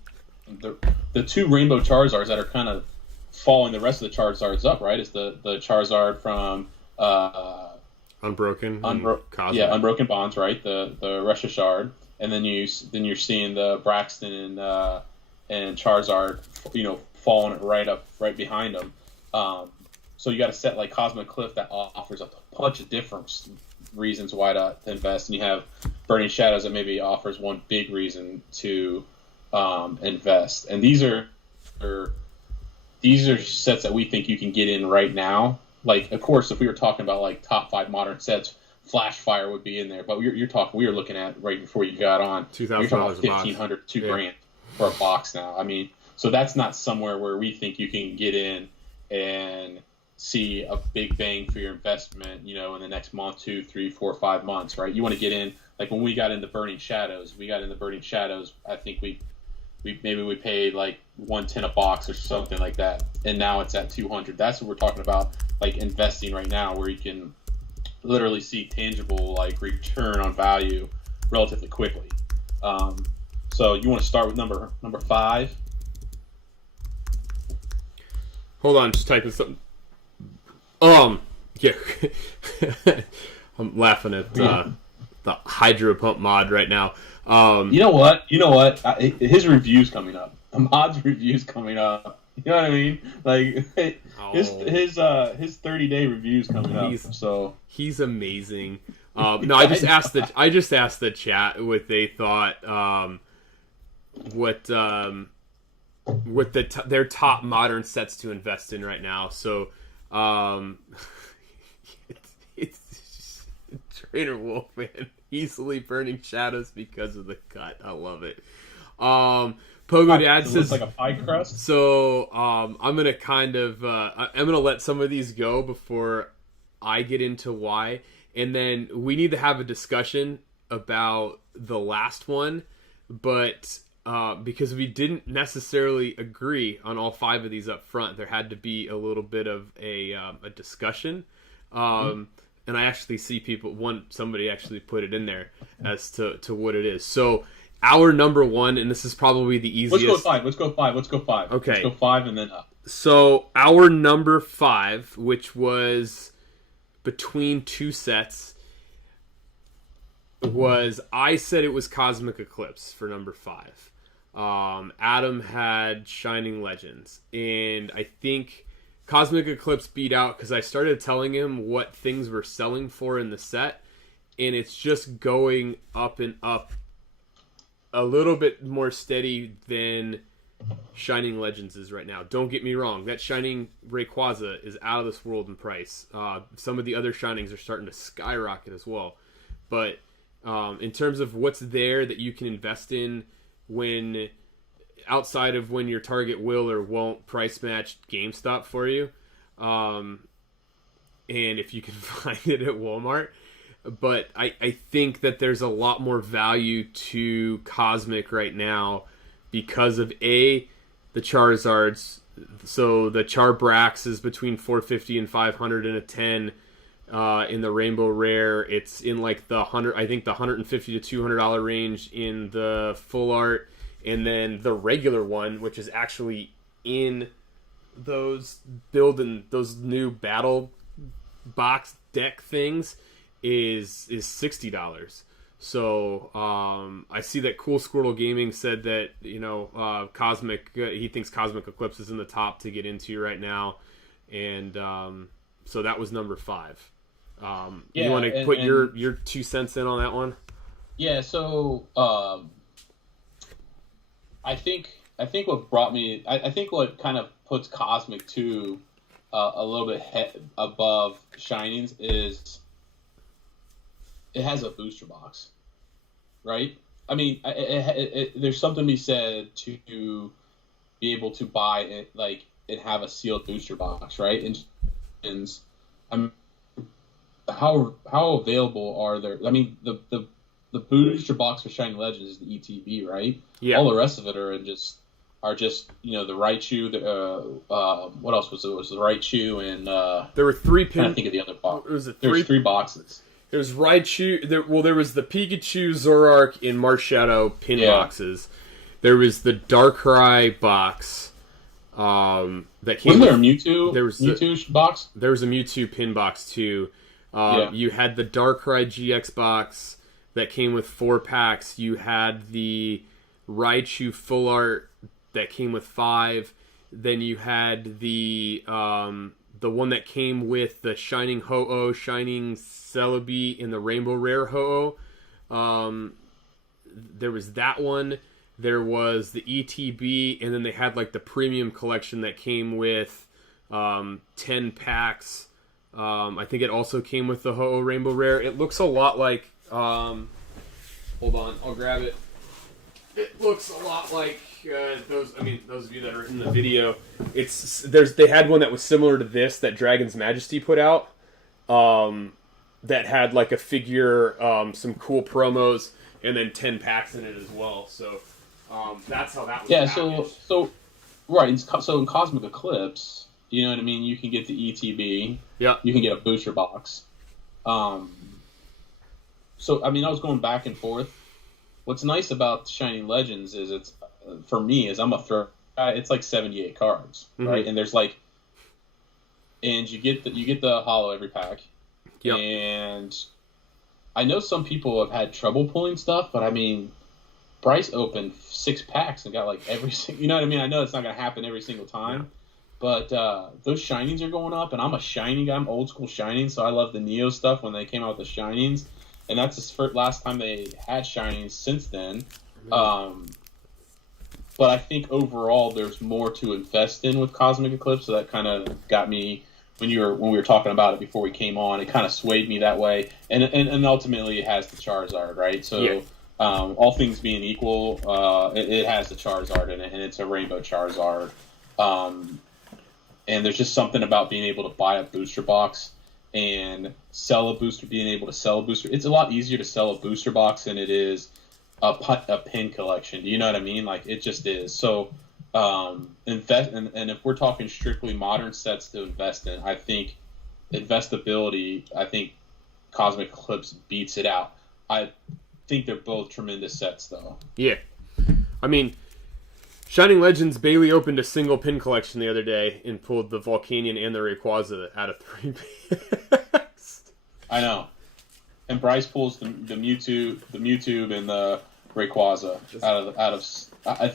the 2 rainbow Charizards that are kind of following the rest of the Charizards up, right? It's the Charizard from Unbroken, Unbroken Bonds, right? The Reshashard, and then you're seeing the Braxton and Charizard, falling right behind them. So you got a set like Cosmic Cliff that offers a bunch of different reasons why to invest, and you have Burning Shadows that maybe offers one big reason to invest. And these are sets that we think you can get in right now. Like, of course, if we were talking about like top 5 modern sets, Flash Fire would be in there. But we were looking at right before you got on, $2,000 you're talking about $1,500, $2,000 for a box now. I mean, so that's not somewhere where we think you can get in and see a big bang for your investment, in the next month, 2, 3, 4, 5 months, right? You want to get in, like when we got into Burning Shadows, I think we paid like $110 a box or something like that, and now it's at $200. That's what we're talking about, like investing right now, where you can literally see tangible like return on value relatively quickly. So you want to start with number 5. Hold on, just typing something. Yeah. I'm laughing at the Hydro Pump mod right now. You know what? His review's coming up. The mod's review's coming up. You know what I mean? Like his 30-day review's coming up. So he's amazing. No, I just asked the chat what they thought. their top modern sets to invest in right now. So it's Trainer Wolf, man, easily burning shadows because of the cut. I love it. Pogo Dad says, looks like a pie crust. So I'm gonna I'm gonna let some of these go before I get into why, and then we need to have a discussion about the last one, but because we didn't necessarily agree on all 5 of these up front, there had to be a little bit of a discussion. And I actually see somebody actually put it in there as to what it is. So our number 1, and this is probably the easiest. Let's go 5. Okay. Let's go 5 and then up. So our number 5, which was between 2 sets, I said it was Cosmic Eclipse for number 5. Adam had Shining Legends, and I think Cosmic Eclipse beat out because I started telling him what things were selling for in the set, and it's just going up and up a little bit more steady than Shining Legends is right now. Don't get me wrong, that Shining Rayquaza is out of this world in price. Some of the other Shinings are starting to skyrocket as well, but in terms of what's there that you can invest in when outside of when your target will or won't price match GameStop for you, and if you can find it at Walmart. But I think that there's a lot more value to Cosmic right now because of the Charizards. So the Charbrax is between 450 and 500 in a 10. In the Rainbow Rare, it's in like the $150 to $200 range in the full art, and then the regular one, which is actually in those new battle box deck things, is $60. So I see that Cool Squirtle Gaming said that Cosmic, he thinks Cosmic Eclipse is in the top to get into right now, and so that was number 5. You want to put your 2 cents in on that one? Yeah, so I think what brought me, I think what kind of puts Cosmic 2 a little bit above Shinings is it has a booster box, right? I mean, there's something to be said to be able to buy it, like, and have a sealed booster box, right? And I'm. How available are there? I mean, the booster box for Shining Legends is the ETB, right? Yeah. All the rest of it are just the Raichu. What else was it? It was the Raichu and there were 3 pin. I think of the other box. There was 3 boxes. There's Raichu. There was the Pikachu, Zoroark, and Marshadow pin boxes. There was the Darkrai box. That came. Wasn't there a Mewtwo? There was Mewtwo box. There was a Mewtwo pin box too. You had the Darkrai GX box that came with 4 packs. You had the Raichu full art that came with 5. Then you had the one that came with the Shining Ho-Oh, Shining Celebi, and the Rainbow Rare Ho-Oh. There was that one. There was the ETB, and then they had like the premium collection that came with 10 packs. I think it also came with the Ho-Oh Rainbow Rare. It looks a lot like... hold on, I'll grab it. It looks a lot like those of you that are in the video. They had one that was similar to this that Dragon's Majesty put out. That had like a figure, some cool promos, and then 10 packs in it as well. So that's how that was. Yeah. Packaged. So right. So in Cosmic Eclipse, you know what I mean. You can get the ETB. Yeah. You can get a booster box. So I mean, I was going back and forth. What's nice about Shining Legends is it's, for me, is I'm a throw guy. It's like 78 cards, right? And there's like, and you get the holo every pack. Yep. And I know some people have had trouble pulling stuff, but I mean, Bryce opened 6 packs and got like every single. You know what I mean? I know it's not gonna happen every single time, but those Shinings are going up, and I'm a Shining guy. I'm old school Shining, so I love the Neo stuff when they came out with the Shinings. And that's the last time they had Shinings since then. But I think overall there's more to invest in with Cosmic Eclipse, so that kind of got me when we were talking about it before we came on. It kind of swayed me that way, and ultimately it has the Charizard, right? So Yeah. all things being equal, it has the Charizard in it, and it's a Rainbow Charizard. And there's just something about being able to buy a booster box and sell a booster, being able to sell a booster. It's a lot easier to sell a booster box than it is a pin collection. Do you know what I mean? Like, it just is. So invest, and if we're talking strictly modern sets to invest in, I think investability, I think Cosmic Eclipse beats it out. I think they're both tremendous sets, though. Yeah. I mean, Shining Legends, Bailey opened a single pin collection the other day and pulled the Volcanion and the Rayquaza out of 3 packs. I know. And Bryce pulls the Mewtwo, and the Rayquaza out of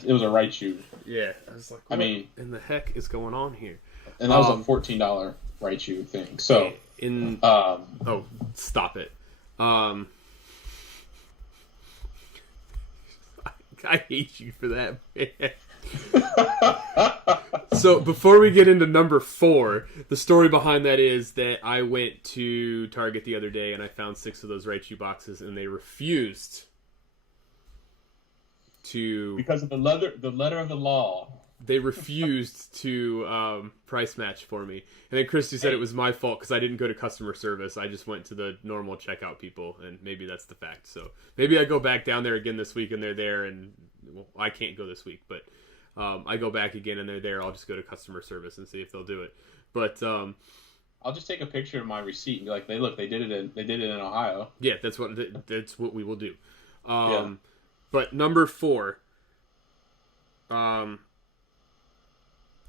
it was a Raichu. Yeah, I was like, what I mean, in the heck is going on here? And that was a $14 Raichu thing. So oh, stop it. I hate you for that, man. So before we get into number 4, the story behind that is that I went to Target the other day and I found 6 of those Raichu boxes, and they refused to, because of the letter of the law. They refused to price match for me. And then Christy said it was my fault because I didn't go to customer service. I just went to the normal checkout people, and maybe that's the fact. So maybe I go back down there again this week and they're there, and well, I can't go this week, but I go back again and they're there. I'll just go to customer service and see if they'll do it. But I'll just take a picture of my receipt and be like, they did it in Ohio. Yeah, that's what we will do. But number 4,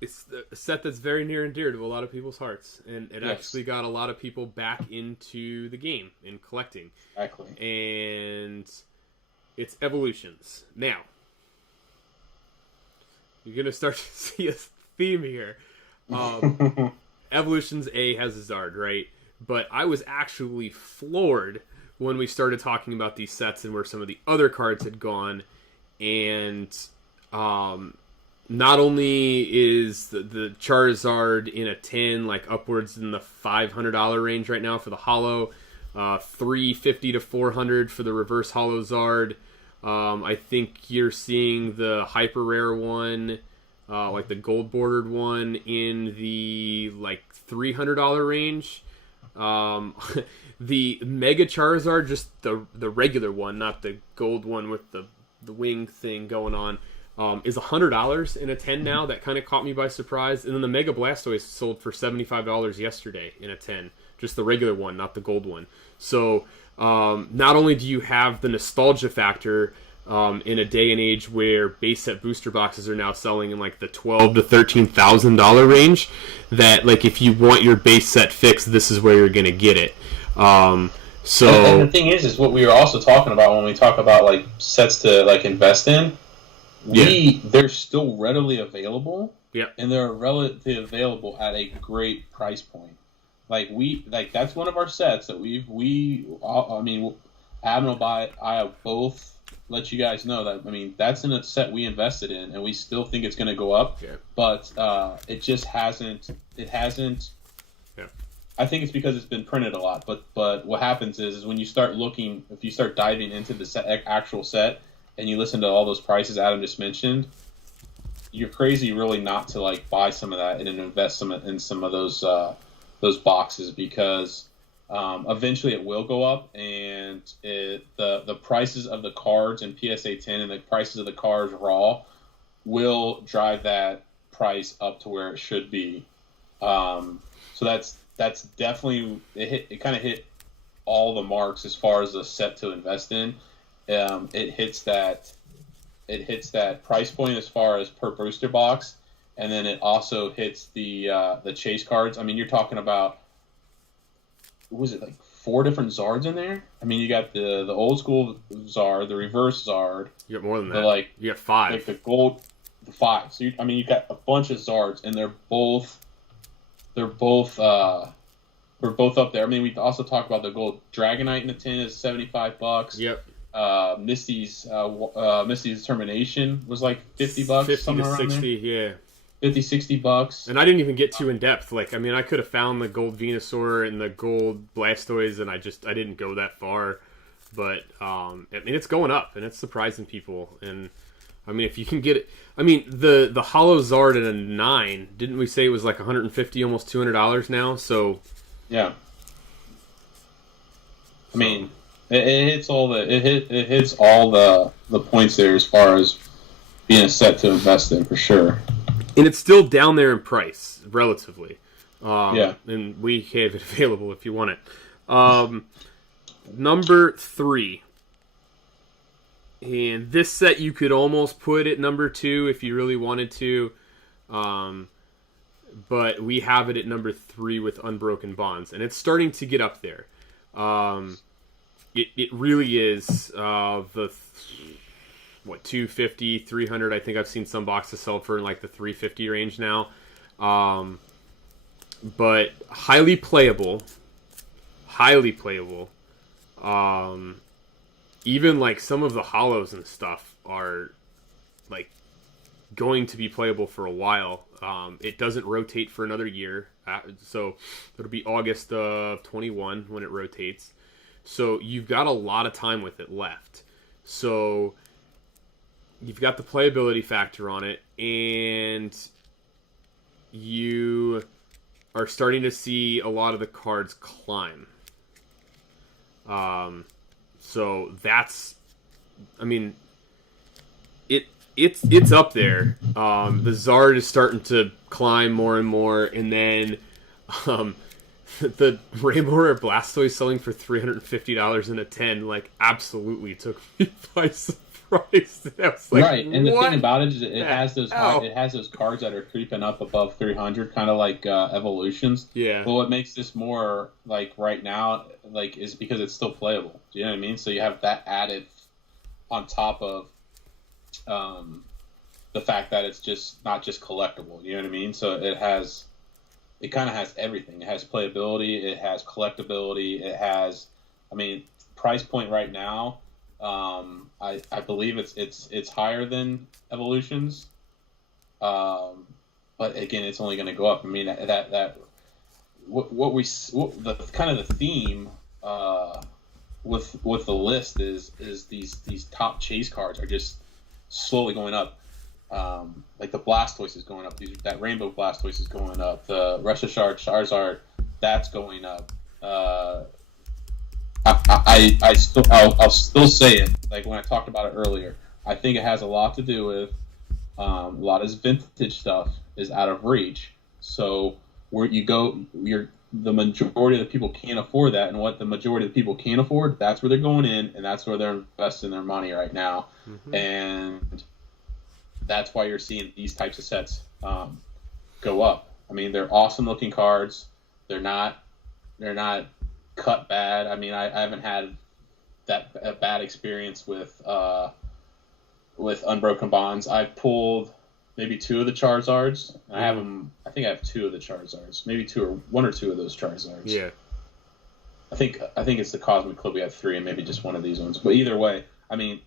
it's a set that's very near and dear to a lot of people's hearts, and it actually got a lot of people back into the game and collecting. Exactly. And it's Evolutions. Now, you're going to start to see a theme here. Evolutions A has a Zard, right? But I was actually floored when we started talking about these sets and where some of the other cards had gone, and not only is the Charizard in a 10, like upwards in the $500 range right now for the Holo, $350 to $400 for the Reverse Holo Zard. I think you're seeing the Hyper Rare one, like the gold bordered one, in the like $300 range. The Mega Charizard, just the regular one, not the gold one with the wing thing going on, is $100 in a 10 now. That kind of caught me by surprise. And then the Mega Blastoise sold for $75 yesterday in a 10. Just the regular one, not the gold one. So not only do you have the nostalgia factor in a day and age where base set booster boxes are now selling in like the $12,000 to $13,000 range, that like if you want your base set fix, this is where you're going to get it. And the thing is what we were also talking about when we talk about like sets to like invest in. They're still readily available. Yeah. And they're relatively available at a great price point. That's one of our sets that Adam and I both let you guys know that, that's in a set we invested in, and we still think it's going to go up. Yeah. But it just hasn't. It hasn't. Yeah. I think it's because it's been printed a lot. But what happens is when you start looking, if you start diving into the actual set, and you listen to all those prices Adam just mentioned, you're crazy really not to like buy some of that and invest in some of those boxes, because eventually it will go up, and the prices of the cards in PSA 10 and the prices of the cards raw will drive that price up to where it should be. So that's definitely it kind of hit all the marks as far as the set to invest in. It hits that price point as far as per booster box, and then it also hits the chase cards. You're talking about, what was it, like 4 different Zards in there? You got the old school Zard, the reverse Zard. You got more than that. You got 5. Like the gold, the 5. So you got a bunch of Zards, and we're both up there. We also talk about the gold Dragonite in the 10 is $75. Yep. Misty's Determination was like $50, 50 somewhere to around 60, there. yeah. $50-$60. And I didn't even get too in depth. Like, I mean, I could have found the gold Venusaur and the gold Blastoise, and I didn't go that far. But I mean, it's going up, and it's surprising people. And I mean, if you can get it, I mean, the Hollow Zard at a 9, didn't we say it was like $150, almost $200 now? So yeah, I mean, it hits all the points there as far as being a set to invest in for sure. And it's still down there in price, relatively. Yeah. And we have it available if you want it. Number 3. And this set you could almost put at number 2 if you really wanted to. But we have it at number 3 with Unbroken Bonds. And it's starting to get up there. It really is what, 250, 300. I think I've seen some boxes sell for in like the 350 range now. But highly playable. Even like some of the hollows and stuff are like going to be playable for a while. It doesn't rotate for another year. So it'll be August of 21 when it rotates. So you've got a lot of time with it left. So you've got the playability factor on it, and you are starting to see a lot of the cards climb. So that's, I mean, it's up there. The Zard is starting to climb more and more, and then the Rainbow Rare Blastoise selling for $350 in a 10, like, absolutely took me by surprise. I was like, right, and the what? thing about it is it has those cards that are creeping up above 300, kind of like evolutions. Yeah. But what makes this more like right now, like, is because it's still playable. Do you know what I mean? So you have that added on top of the fact that it's just not just collectible. You know what I mean? So it kind of has everything. It has playability. It has collectability. It has, I mean, price point right now. I believe it's higher than Evolutions, but again, it's only going to go up. I mean, the kind of the theme with the list is these top chase cards are just slowly going up. Like the Blastoise is going up. That Rainbow Blastoise is going up. The Reshashard Charizard, that's going up. I'll still say it. Like when I talked about it earlier, I think it has a lot to do with a lot of this vintage stuff is out of reach. So where you go, the majority of the people can't afford that, and what the majority of the people can't afford, that's where they're going in, and that's where they're investing their money right now. Mm-hmm. And that's why you're seeing these types of sets go up. I mean, they're awesome looking cards. They're not cut bad. I mean, I haven't had a bad experience with Unbroken Bonds. I've pulled maybe 2 of the Charizards. I have them. I think I have 2 of the Charizards. Maybe 2 or 1 or 2 of those Charizards. Yeah. I think it's the Cosmic Club. We have 3, and maybe just 1 of these ones. But either way, I mean,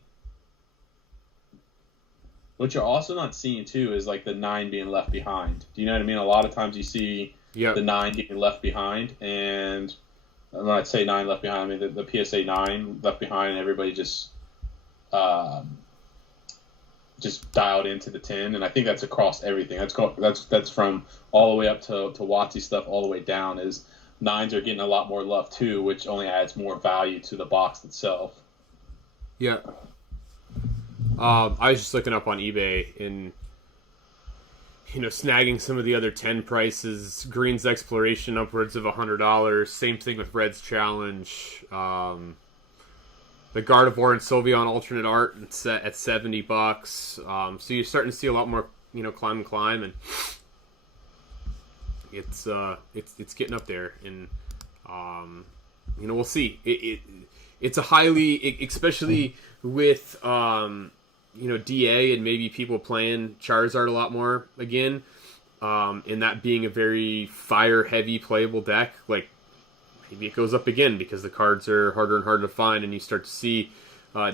what you're also not seeing too is like the 9 being left behind. Do you know what I mean? A lot of times you see the 9 getting left behind, and when I say 9 left behind, I mean the PSA 9 left behind, and everybody just dialed into the 10, and I think that's across everything. That's from all the way up to WotC stuff, all the way down. Is 9s are getting a lot more love too, which only adds more value to the box itself. Yeah. I was just looking up on eBay and, snagging some of the other 10 prices. Green's Exploration upwards of $100. Same thing with Red's Challenge. The Gardevoir and Sylveon alternate art set at $70. So you're starting to see a lot more, climb, and it's getting up there. And we'll see. It's a highly, especially with DA and maybe people playing Charizard a lot more again, and that being a very fire-heavy playable deck, like maybe it goes up again because the cards are harder and harder to find, and you start to see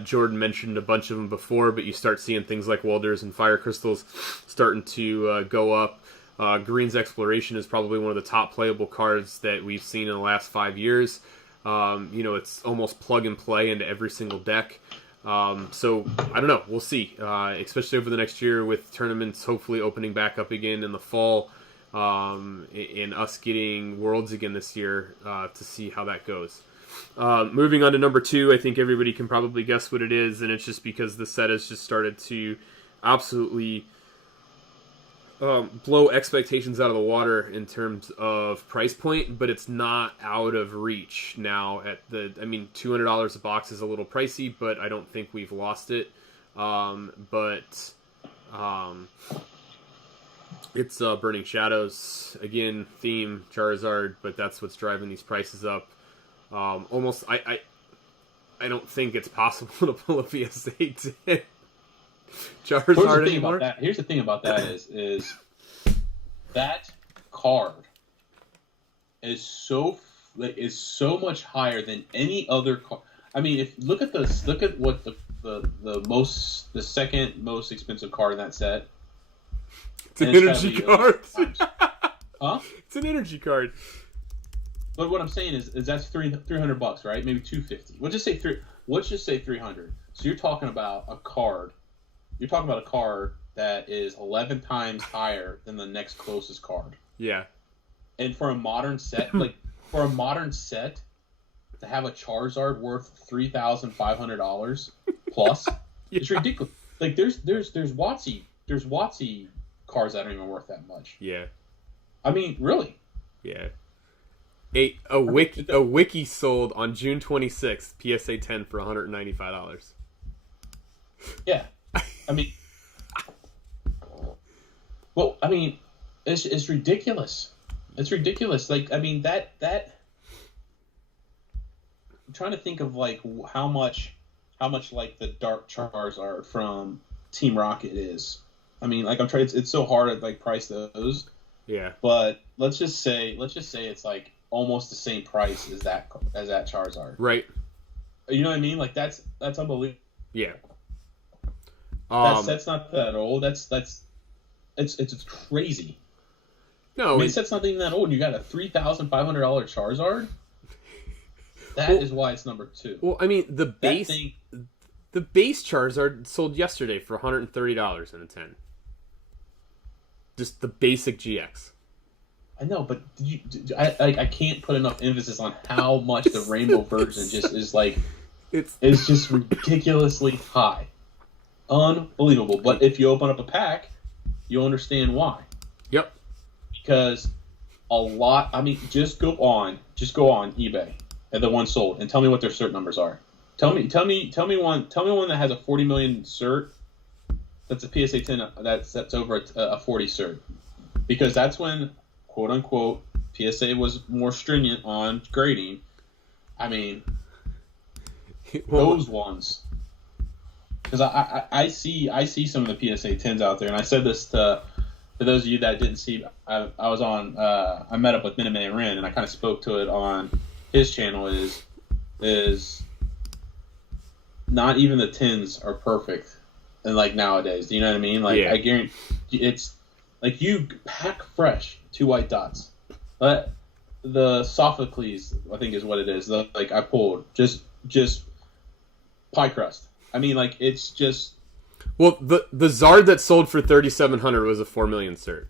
Jordan mentioned a bunch of them before, but you start seeing things like Welders and Fire Crystals starting to go up. Green's Exploration is probably one of the top playable cards that we've seen in the last 5 years. It's almost plug and play into every single deck. So I don't know. We'll see. Especially over the next year with tournaments hopefully opening back up again in the fall, and us getting Worlds again this year to see how that goes. Moving on to number 2, I think everybody can probably guess what it is, and it's just because the set has just started to absolutely blow expectations out of the water in terms of price point, but it's not out of reach now. $200 a box is a little pricey, but I don't think we've lost it. It's Burning Shadows again, theme Charizard, but that's what's driving these prices up. I don't think it's possible to pull a PSA 10 Charizard anymore. Here's the thing about that is that card is so much higher than any other card. I mean, look at what the second most expensive card in that set. It's an energy card. Huh? It's an energy card. But what I'm saying is that's $300, right? Maybe $250. Let's just say 300. So you're talking about a card. You're talking about a card that is 11 times higher than the next closest card. Yeah. And for a modern set, to have a Charizard worth $3,500 plus, yeah. It's ridiculous. Like there's WotC cards that aren't even worth that much. Yeah. I mean, really. Yeah. A wiki sold on June 26th, PSA 10 for $195. Yeah. I mean, well, I mean, it's ridiculous. It's ridiculous. Like, I mean, that I'm trying to think of like how much like the Dark Charizard from Team Rocket is. I mean, like it's so hard to like price those. Yeah. But let's just say it's like almost the same price as that Charizard. Right. You know what I mean? Like that's unbelievable. Yeah. That's not that old. It's crazy. No, I mean, that's not even that old. You got a $3,500 Charizard. That is why it's number 2. Well, I mean the base Charizard sold yesterday for $130 in a 10. Just the basic GX. I know, but I can't put enough emphasis on how much the rainbow version just is like. It's just ridiculously high. Unbelievable. But if you open up a pack, you'll understand why. Yep. Because a lot. I mean, just go on eBay and the one sold, and tell me what their cert numbers are. Tell me one that has a 40 million cert. That's a PSA 10. That's over a 40 cert, because that's when, quote unquote, PSA was more stringent on grading. I mean, those ones. Because I see some of the PSA 10s out there, and I said this to those of you that didn't see. I was on. I met up with Minimay Ren, and I kind of spoke to it on his channel. Is not even the 10s are perfect, and like nowadays, do you know what I mean? Like yeah. I guarantee it's like you pack fresh 2 white dots. But the Sophocles, I think, is what it is. Like I pulled just pie crust. I mean, like, it's just... Well, the Zard that sold for $3,700 was a 4 million cert.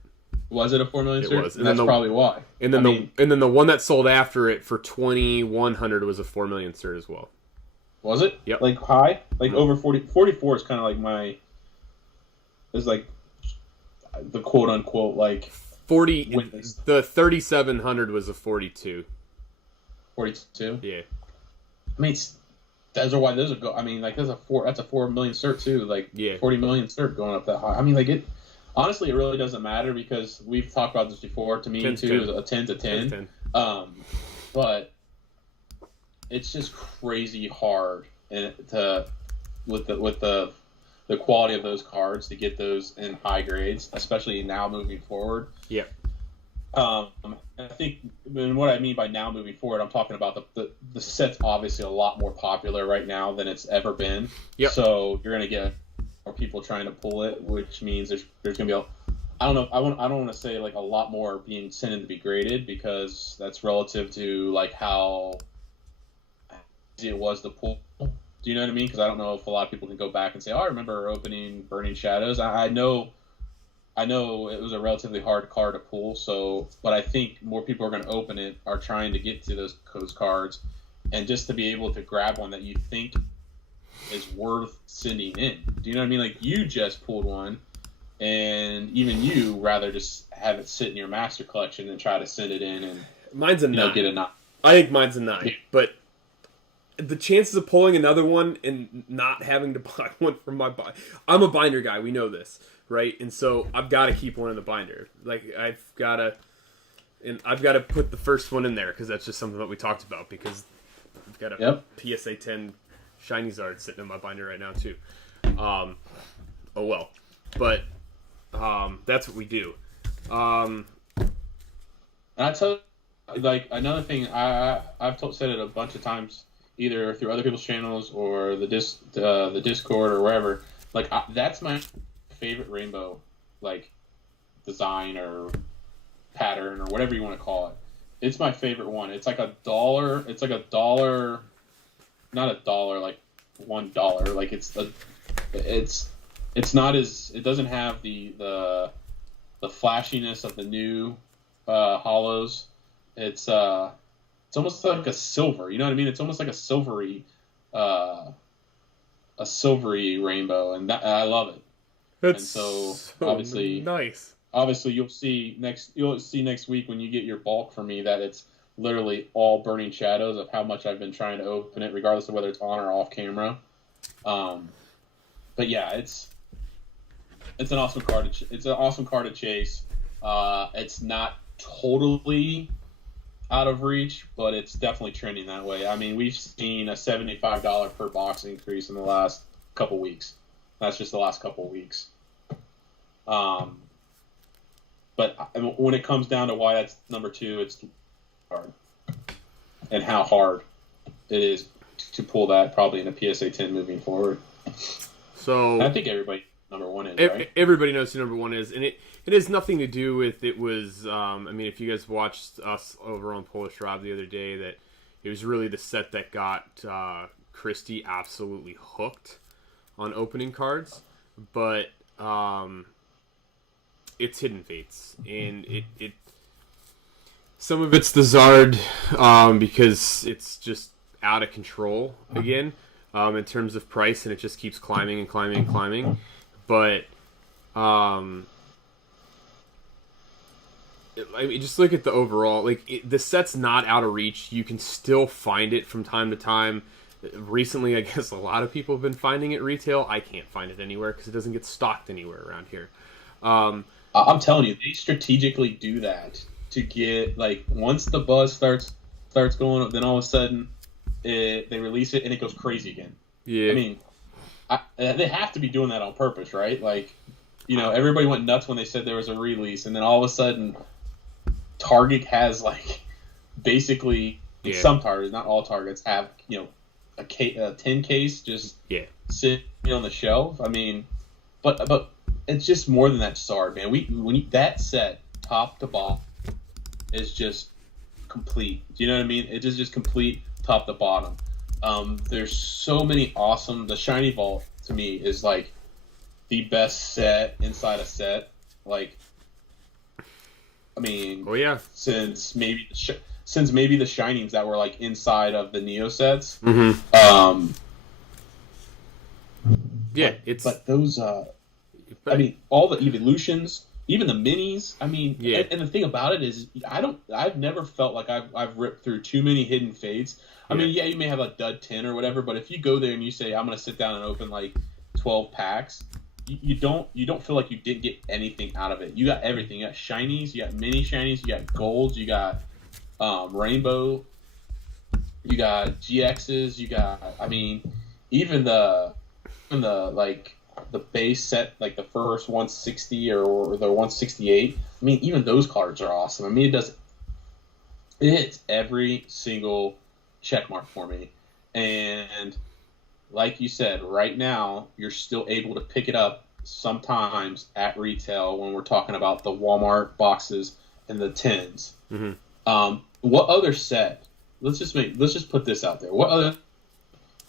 Was it a 4 million cert? It was. And that's probably why. And then the one that sold after it for $2,100 was a 4 million cert as well. Was it? Yep. Like, high? Like, over 40... 44 is kind of like my... Is like the quote-unquote, like... 40... witness. The 3,700 was a 42. 42? Yeah. I mean, those are why those are go. I mean, like that's a 4 million cert too. Like yeah. 40 million cert going up that high. I mean, like it. Honestly, it really doesn't matter because we've talked about this before. To me, 10's too, 10. A 10's a 10. But it's just crazy hard with the quality of those cards to get those in high grades, especially now moving forward. Yeah. I think, and what I mean by now moving forward, I'm talking about the set's obviously a lot more popular right now than it's ever been. Yep. So you're gonna get more people trying to pull it, which means there's gonna be I don't want to say like a lot more being sent in to be graded, because that's relative to like how easy it was to pull. Do you know what I mean? Because I don't know if a lot of people can go back and say, "Oh, I remember opening Burning Shadows." I know it was a relatively hard card to pull. So, but I think more people are going to open it, are trying to get to those cards, and just to be able to grab one that you think is worth sending in. Do you know what I mean? Like, you just pulled one, and even you rather just have it sit in your master collection than try to send it in and mine's a 9. Get a 9. I think mine's a 9, but the chances of pulling another one and not having to buy one from my binder. I'm a binder guy. We know this, right? And so I've got to keep one in the binder. Like, I've got to put the first one in there, because that's just something that we talked about, because I've got a PSA 10 Shiny Zard sitting in my binder right now too. Oh well, but that's what we do. And I tell you, like, another thing, I've said it a bunch of times, either through other people's channels or the Discord or wherever. Like, that's my favorite rainbow, like, design or pattern or whatever you want to call it. It's my favorite one. It's like $1. It's like $1, not $1, like $1. Like, it's not as, it doesn't have the flashiness of the new hollows. It's almost like a silver. You know what I mean? It's almost like a silvery rainbow, and I love it. That's and so obviously nice. Obviously, you'll see next week when you get your bulk from me that it's literally all Burning Shadows of how much I've been trying to open it, regardless of whether it's on or off camera. But yeah, it's an awesome card. It's an awesome card to chase. It's not totally out of reach, but it's definitely trending that way. I mean, we've seen a $75 per box increase in the last couple weeks. That's just the last couple weeks. But when it comes down to why that's number 2, it's hard. And how hard it is to pull that probably in a PSA 10 moving forward. So and I think everybody number 1 is, right? Everybody knows who number 1 is, and it has nothing to do with it was. I mean, if you guys watched us over on Polish Rob the other day, that it was really the set that got Christy absolutely hooked on opening cards, but it's Hidden Fates, and it some of it's the Zard because it's just out of control again in terms of price, and it just keeps climbing and climbing and climbing. But I mean, just look at the overall. Like, the set's not out of reach. You can still find it from time to time. Recently, I guess a lot of people have been finding it retail. I can't find it anywhere because it doesn't get stocked anywhere around here. I'm telling you, they strategically do that to get, like, once the buzz starts going up, then all of a sudden they release it and it goes crazy again. Yeah. I mean, they have to be doing that on purpose, right? Like, you know, everybody went nuts when they said there was a release, and then all of a sudden Target has, like, basically some Targets, not all Targets, have, you know, a 10 case just sitting on the shelf. I mean, but it's just more than that Zard, man. That set top to bottom is just complete. Do you know what I mean? It is just complete top to bottom. There's so many awesome. The Shiny Vault to me is like the best set inside a set. Like, I mean, since maybe the Shinings that were like inside of the Neo sets. Mm-hmm. But those. I mean, all the evolutions, even the minis. I mean, and the thing about it is, I've never felt like I've ripped through too many Hidden Fates. I mean, you may have a dud 10 or whatever, but if you go there and you say, I'm going to sit down and open like 12 packs, you don't feel like you didn't get anything out of it. You got everything. You got shinies, you got mini shinies, you got golds, you got rainbow, you got GXs, you got, I mean, even the like the base set, like the first 160 or the 168. I mean, even those cards are awesome. I mean, it hits every single check mark for me. And like you said, right now you're still able to pick it up sometimes at retail when we're talking about the Walmart boxes and the tins. Mm-hmm. What other set? Let's just put this out there. What other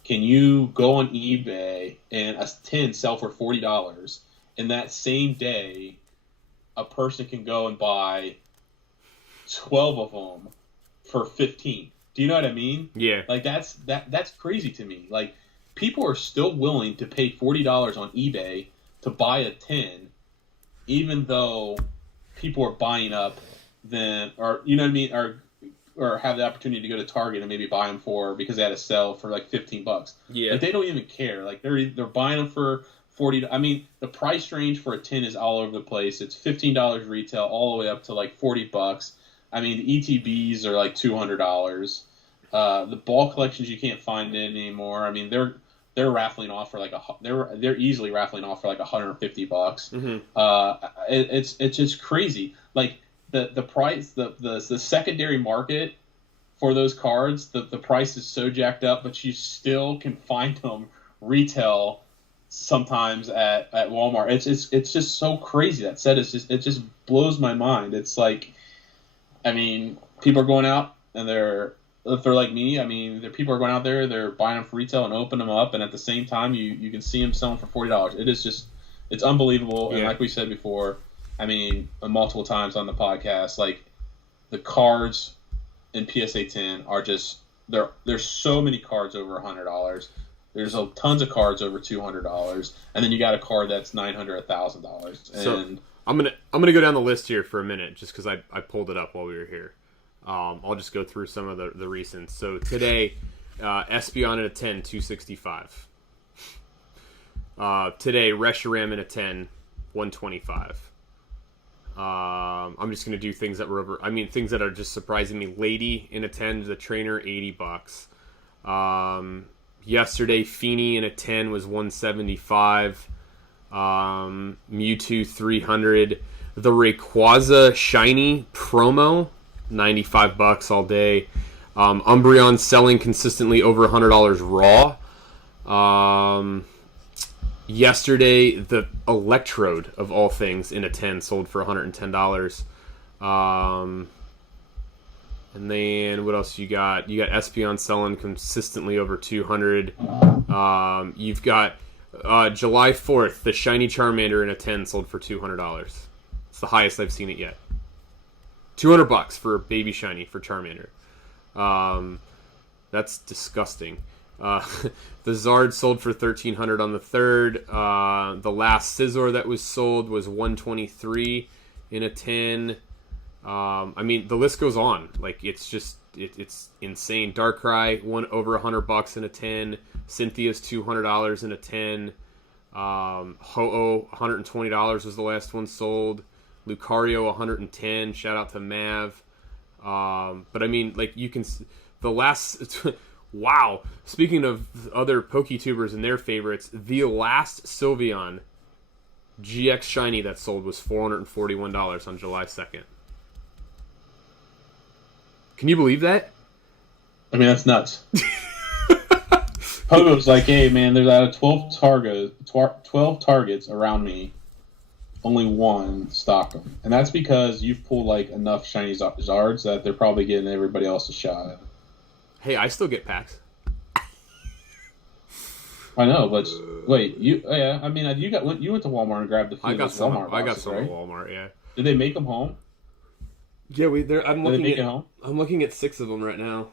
can you go on eBay and a tin sell for $40, and that same day a person can go and buy 12 of them for $15? Do you know what I mean? Yeah. Like that's crazy to me. Like people are still willing to pay $40 on eBay to buy a tin, even though people are buying up them, or you know what I mean, or have the opportunity to go to Target and maybe buy them for because they had a sale for like $15. Yeah. Like they don't even care. Like they're buying them for $40. I mean, the price range for a tin is all over the place. It's $15 retail all the way up to like $40. I mean, the ETBs are like $200. The ball collections you can't find it anymore. I mean, they're raffling off for like they're easily raffling off for like $150. Mm-hmm. It's just crazy. Like the price, the secondary market for those cards, the price is so jacked up, but you still can find them retail sometimes at Walmart. It's just so crazy. That set is it just blows my mind. It's like, I mean, people are going out and if they're like me, I mean, people are going out there, they're buying them for retail and opening them up, and at the same time, you can see them selling for $40. It is just, it's unbelievable. Yeah. And like we said before, I mean, multiple times on the podcast, like the cards in PSA 10 are just there's so many cards over $100. There's tons of cards over $200, and then you got a card that's $900, $1,000. And so I'm gonna go down the list here for a minute, just because I pulled it up while we were here. I'll just go through some of the recents. So today, Espeon in a 10, $265. Today, Reshiram in a 10, $125. I'm just going to do things that were things that are just surprising me. Lady in a 10, the trainer, $80. Yesterday, Feeny in a 10 was $175. Mewtwo, $300. The Rayquaza Shiny promo, $95 all day. Umbreon selling consistently over $100 raw. Yesterday, the Electrode of all things in a 10 sold for $110. And then what else you got? You got Espeon selling consistently over $200. You've got July 4th, the Shiny Charmander in a 10 sold for $200. It's the highest I've seen it yet. $200 for a baby shiny for Charmander. That's disgusting. The Zard sold for $1,300 on the 3rd. The last Scizor that was sold was $123 in a 10. I mean, the list goes on. Like, it's just it's insane. Darkrai over $100 in a 10. Cynthia's $200 in a 10. Ho-Oh $120 was the last one sold. Lucario $110. Shout out to Mav. But I mean, like, you can the last. Wow. Speaking of other PokéTubers and their favorites, the last Sylveon GX Shiny that sold was $441 on July 2nd. Can you believe that? I mean, that's nuts. Pogo's like, hey, man, there's out of 12 targets around me, only one stocked them. And that's because you've pulled like enough shiny Zards that they're probably getting everybody else a shot. Hey, I still get packs. I know, but wait, you went to Walmart and grabbed the few I got some. Walmart boxes, I got some right? at Walmart. Yeah. Did they make them home? Yeah, I'm home? looking at 6 of them right now.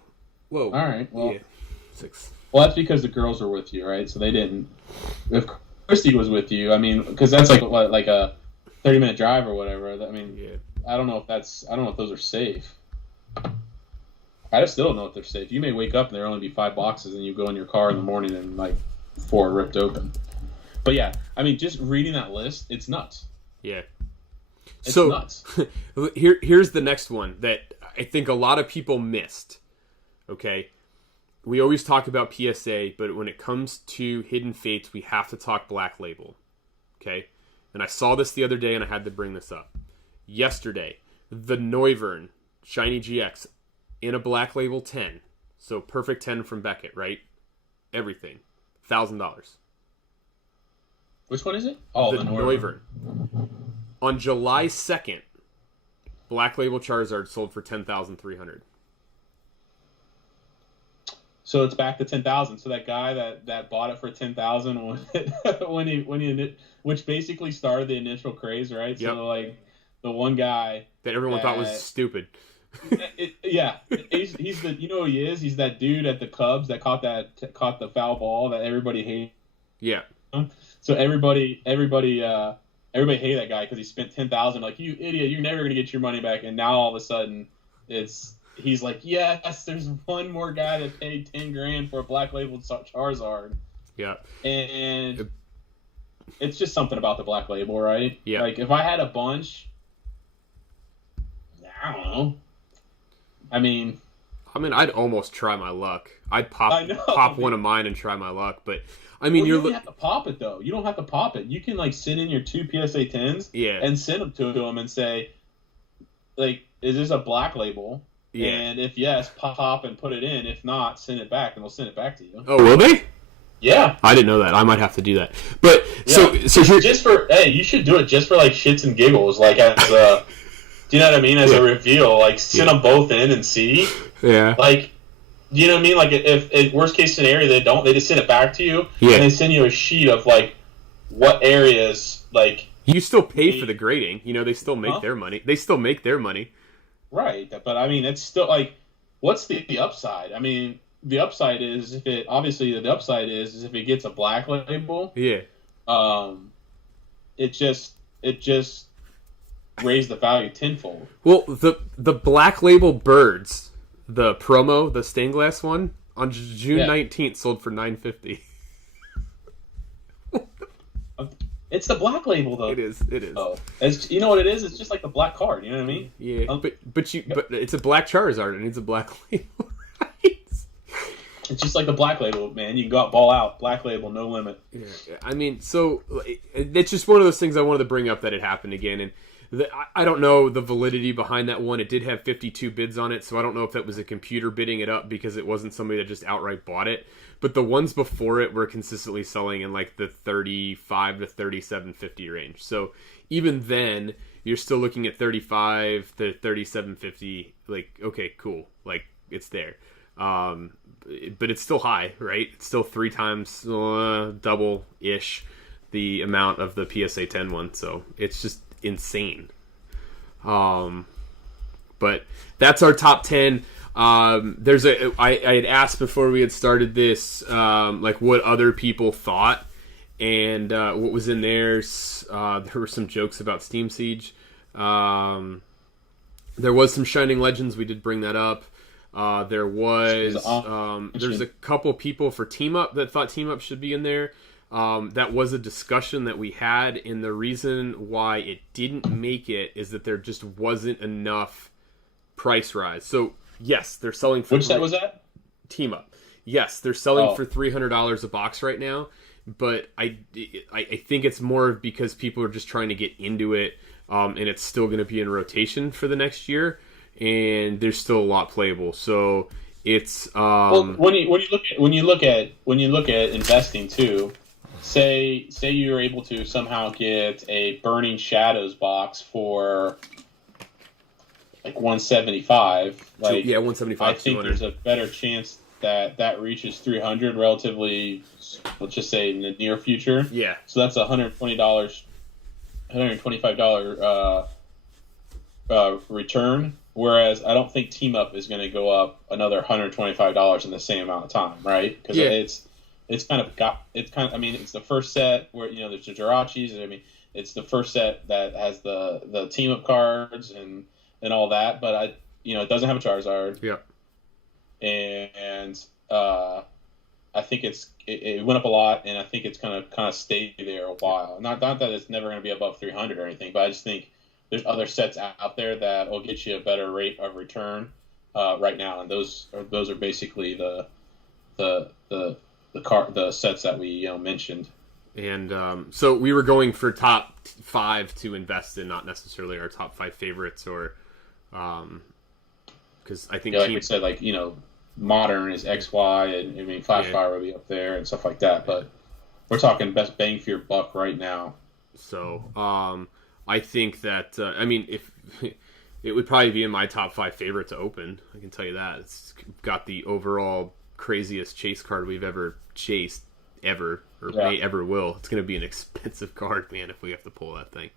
Whoa. All right. Well, yeah, 6. Well, that's because the girls were with you, right? So they didn't. If Christy was with you, I mean, because that's like a 30-minute drive or whatever. I mean, yeah. I don't know if those are safe. I still don't know if they're safe. You may wake up and there only be 5 boxes, and you go in your car in the morning and like 4 ripped open. But yeah, I mean, just reading that list, it's nuts. Yeah. It's nuts. Here's the next one that I think a lot of people missed. Okay. We always talk about PSA, but when it comes to Hidden Fates, we have to talk Black Label. Okay? And I saw this the other day, and I had to bring this up. Yesterday, the Noivern Shiny GX in a Black Label 10 So perfect 10 from Beckett, right? Everything. $1,000. Which one is it? Oh, the Noivern. On July 2nd, Black Label Charizard sold for $10,300. So it's back to 10,000. So that guy that bought it for 10,000 when he which basically started the initial craze, right? Yep. So like the one guy that everyone thought was stupid. He's the, you know who he is? He's that dude at the Cubs that caught the foul ball that everybody hated. Yeah. So everybody hated that guy because he spent 10,000. Like, you idiot, you're never gonna get your money back. And now all of a sudden, he's like, yes, there's one more guy that paid 10 grand for a Black Label Charizard. Yeah. And it's just something about the Black Label, right? Yeah. Like, if I had a bunch, I don't know. I mean, I'd almost try my luck. I'd pop one of mine and try my luck, but I mean, you don't have to pop it though. You don't have to pop it. You can like send in your 2 PSA 10s, and send them to them and say, like, is this a Black Label? Yeah. And if yes, pop and put it in. If not, send it back, and they'll send it back to you. Oh, will they? Yeah. I didn't know that. I might have to do that. But so you should do it just for like shits and giggles, like as a. Do you know what I mean? As a reveal, like send them both in and see. Yeah. Like, do you know what I mean? Like, if worst case scenario they don't, they just send it back to you, and they send you a sheet of like what areas like. You still pay for the grading. You know, they still make their money. They still make their money. Right, but I mean, it's still like, what's the upside? I mean, the upside is if it gets a Black Label. Yeah. It just raise the value tenfold. Well, the Black Label Birds, the promo, the stained glass one, on June 19th sold for $950. It's the Black Label, though. It is. Oh, you know what it is? It's just like the black card. You know what I mean? Yeah, but it's a Black Charizard and it's a Black Label, right? It's just like the Black Label, man. You can go out, ball out. Black Label, no limit. Yeah, I mean, so it's just one of those things I wanted to bring up that it happened again, and I don't know the validity behind that one. It did have 52 bids on it, so I don't know if that was a computer bidding it up because it wasn't somebody that just outright bought it. But the ones before it were consistently selling in like the 35 to 37.50 range. So even then, you're still looking at 35 to 37.50. Like, okay, cool. Like, it's there. But it's still high, right? It's still 3 times double-ish the amount of the PSA 10 one. So it's just insane. But that's our top 10. I had asked before we had started this, like what other people thought, and what was in theirs. There were some jokes about Steam Siege. There was some Shining Legends. We did bring that up. There's a couple people for Team Up that thought Team Up should be in there. That was a discussion that we had, and the reason why it didn't make it is that there just wasn't enough price rise. So yes, they're selling for... Which set was that? Team Up. Yes, they're selling for $300 a box right now, but I think it's more because people are just trying to get into it, and it's still going to be in rotation for the next year, and there's still a lot playable. So it's when you look at investing too. Say you're able to somehow get a Burning Shadows box for like 175. Like, yeah, 175. I think there's a better chance that reaches 300 relatively. Let's just say in the near future. Yeah. So that's $125 return. Whereas I don't think Team Up is going to go up another $125 in the same amount of time, right? Because it's the first set where, you know, there's the Jirachis. I mean, it's the first set that has the Team Up cards and all that. But it doesn't have a Charizard. Yeah. And I think it went up a lot, and I think it's gonna kind of stay there a while. Not that it's never gonna be above 300 or anything, but I just think there's other sets out there that will get you a better rate of return right now, and those are basically the sets that we mentioned. And so we were going for top 5 to invest in, not necessarily our top 5 favorites, or because I think like we said, like modern is XY, and I mean Flash Fire will be up there and stuff like that. But we're talking best bang for your buck right now. So I think that if it would probably be in my top 5 favorite to open. I can tell you that. It's got the overall craziest chase card we've ever chased, ever, or may ever will. It's going to be an expensive card, man, if we have to pull that thing.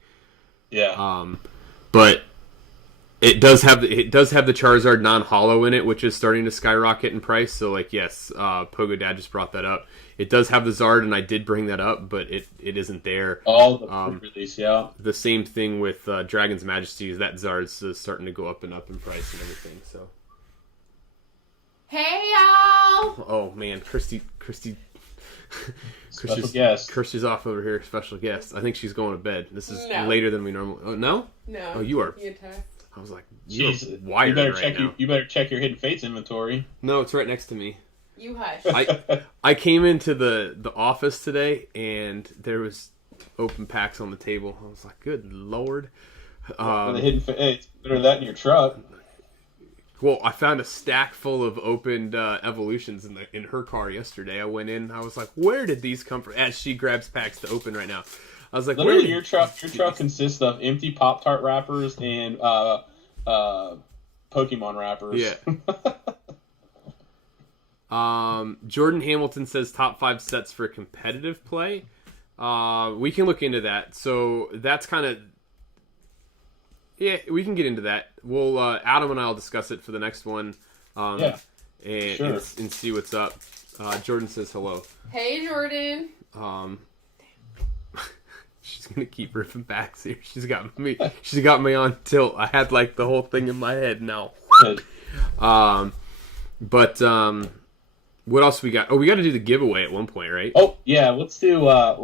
Yeah. But it does have the Charizard non-holo in it, which is starting to skyrocket in price. So, yes, Pogo Dad just brought that up. It does have the Zard, and I did bring that up, but it isn't there. All the release, yeah. The same thing with Dragon's Majesty, is that Zard's starting to go up and up in price and everything. So. Hey y'all! Oh man, Christy. Special guest. Kirsty's off over here. Special guest. I think she's going to bed. This is No. later than we normally. Oh no. No. Oh, you are. I was like, you're wired you better right check now. You better check your Hidden Fates inventory. No, it's right next to me. You hush. I came into the office today and there was open packs on the table. I was like, good lord. The Hidden Fates, better that in your truck. Well, I found a stack full of opened evolutions in her car yesterday. I went in, I was like, where did these come from? As she grabs packs to open right now. I was like, literally, your truck consists of empty Pop-Tart wrappers and Pokemon wrappers. Yeah. Jordan Hamilton says top 5 sets for competitive play. We can look into that. So that's kind of... Yeah, we can get into that. We'll Adam and I will discuss it for the next one, and see what's up. Jordan says hello. Hey, Jordan. She's gonna keep ripping backs here. She's got me on tilt. I had the whole thing in my head now. But what else we got? Oh, we got to do the giveaway at one point, right? Oh yeah, let's do the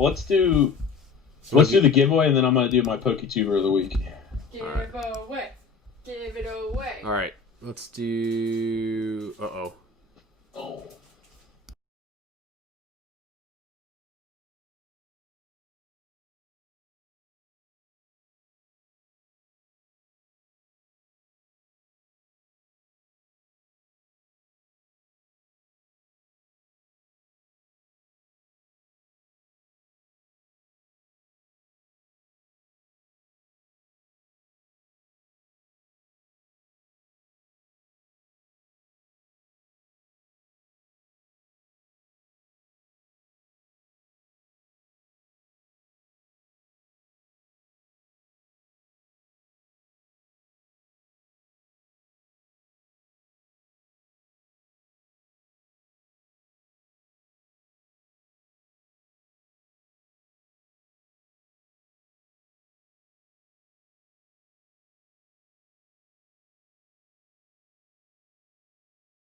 giveaway, and then I'm gonna do my PokéTuber of the week. Give it away. All right, let's do. Oh.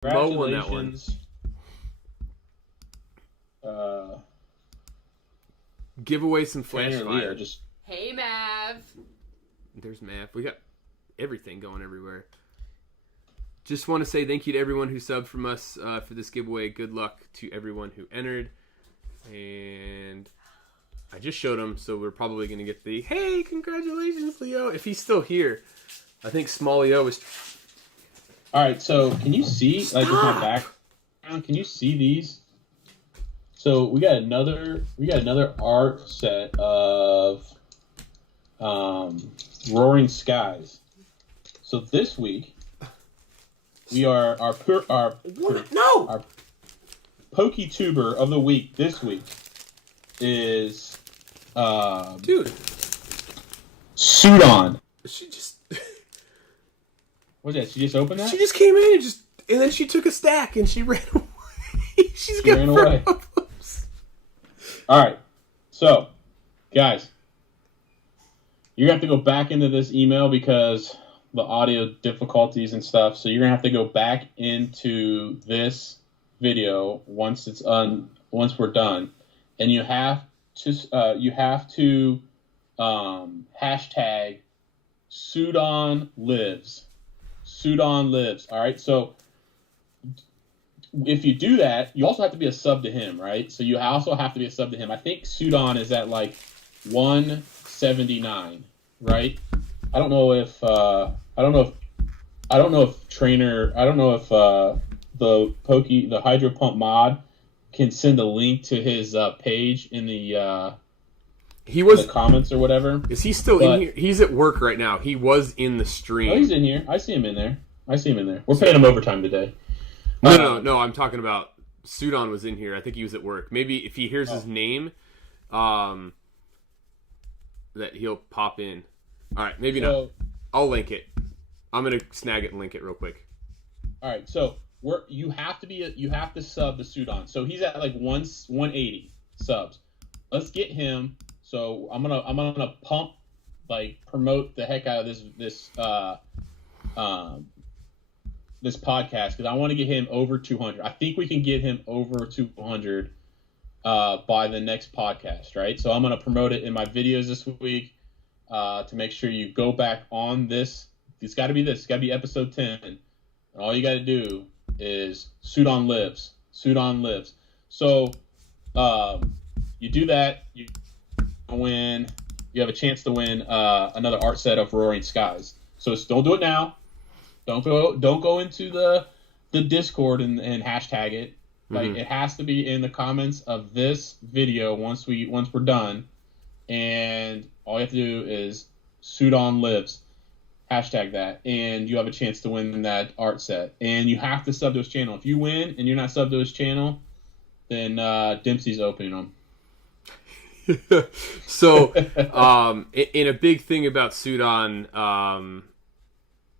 Mo won that one. Give away some flash fire. Hey, Mav. There's Mav. We got everything going everywhere. Just want to say thank you to everyone who subbed from us for this giveaway. Good luck to everyone who entered. And I just showed him, so we're probably going to get the hey, congratulations, Leo. If he's still here, I think Small Leo is. All right, so can you see with my background? Can you see these? So we got another art set of Roaring Skies. So this week we are our PokéTuber of the week this week is Sudon. She just What's that? She just opened that? She just came in and then she took a stack and she ran away. She ran away. All right. So, guys, you have to go back into this email because the audio difficulties and stuff. So you're gonna have to go back into this video once we're done, and you have to hashtag Sudon lives. Sudon lives. All right. So if you do that, you also have to be a sub to him, right? So you also have to be a sub to him. I think Sudon is at 179, right? I don't know if the Hydro Pump mod can send a link to his page in the comments or whatever. Is he still in here? He's at work right now. He was in the stream. Oh, he's in here. I see him in there. We're paying him overtime today. No. I'm talking about Sudan was in here. I think he was at work. Maybe if he hears his name, that he'll pop in. All right, maybe not. I'll link it. I'm gonna snag it and link it real quick. All right, so you have to sub the Sudan. So he's at like 180 subs. Let's get him. So I'm gonna promote the heck out of this podcast because I want to get him over 200. I think we can get him over 200 by the next podcast, right? So I'm gonna promote it in my videos this week to make sure you go back on this. It's got to be this. It's got to be episode 10. And all you got to do is Sudan lives. So you do that, you win. You have a chance to win another art set of Roaring Skies. So don't do it now. Don't go into the Discord and hashtag it. Like it has to be in the comments of this video once we're done. And all you have to do is Sudan lives. Hashtag that, and you have a chance to win that art set. And you have to sub to his channel. If you win and you're not subbed to his channel, then Dempsey's opening them. So, and a big thing about Sudan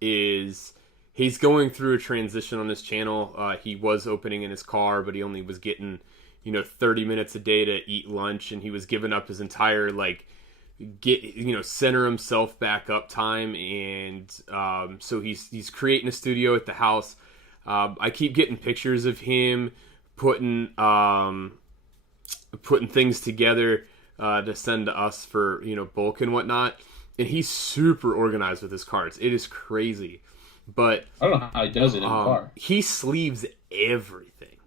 is he's going through a transition on his channel. He was opening in his car, but he only was getting 30 minutes a day to eat lunch, and he was giving up his entire center himself back up time, and so he's creating a studio at the house. I keep getting pictures of him putting things together to send to us for bulk and whatnot, and he's super organized with his cards. It is crazy, but I don't know how he does it in the car. He sleeves everything,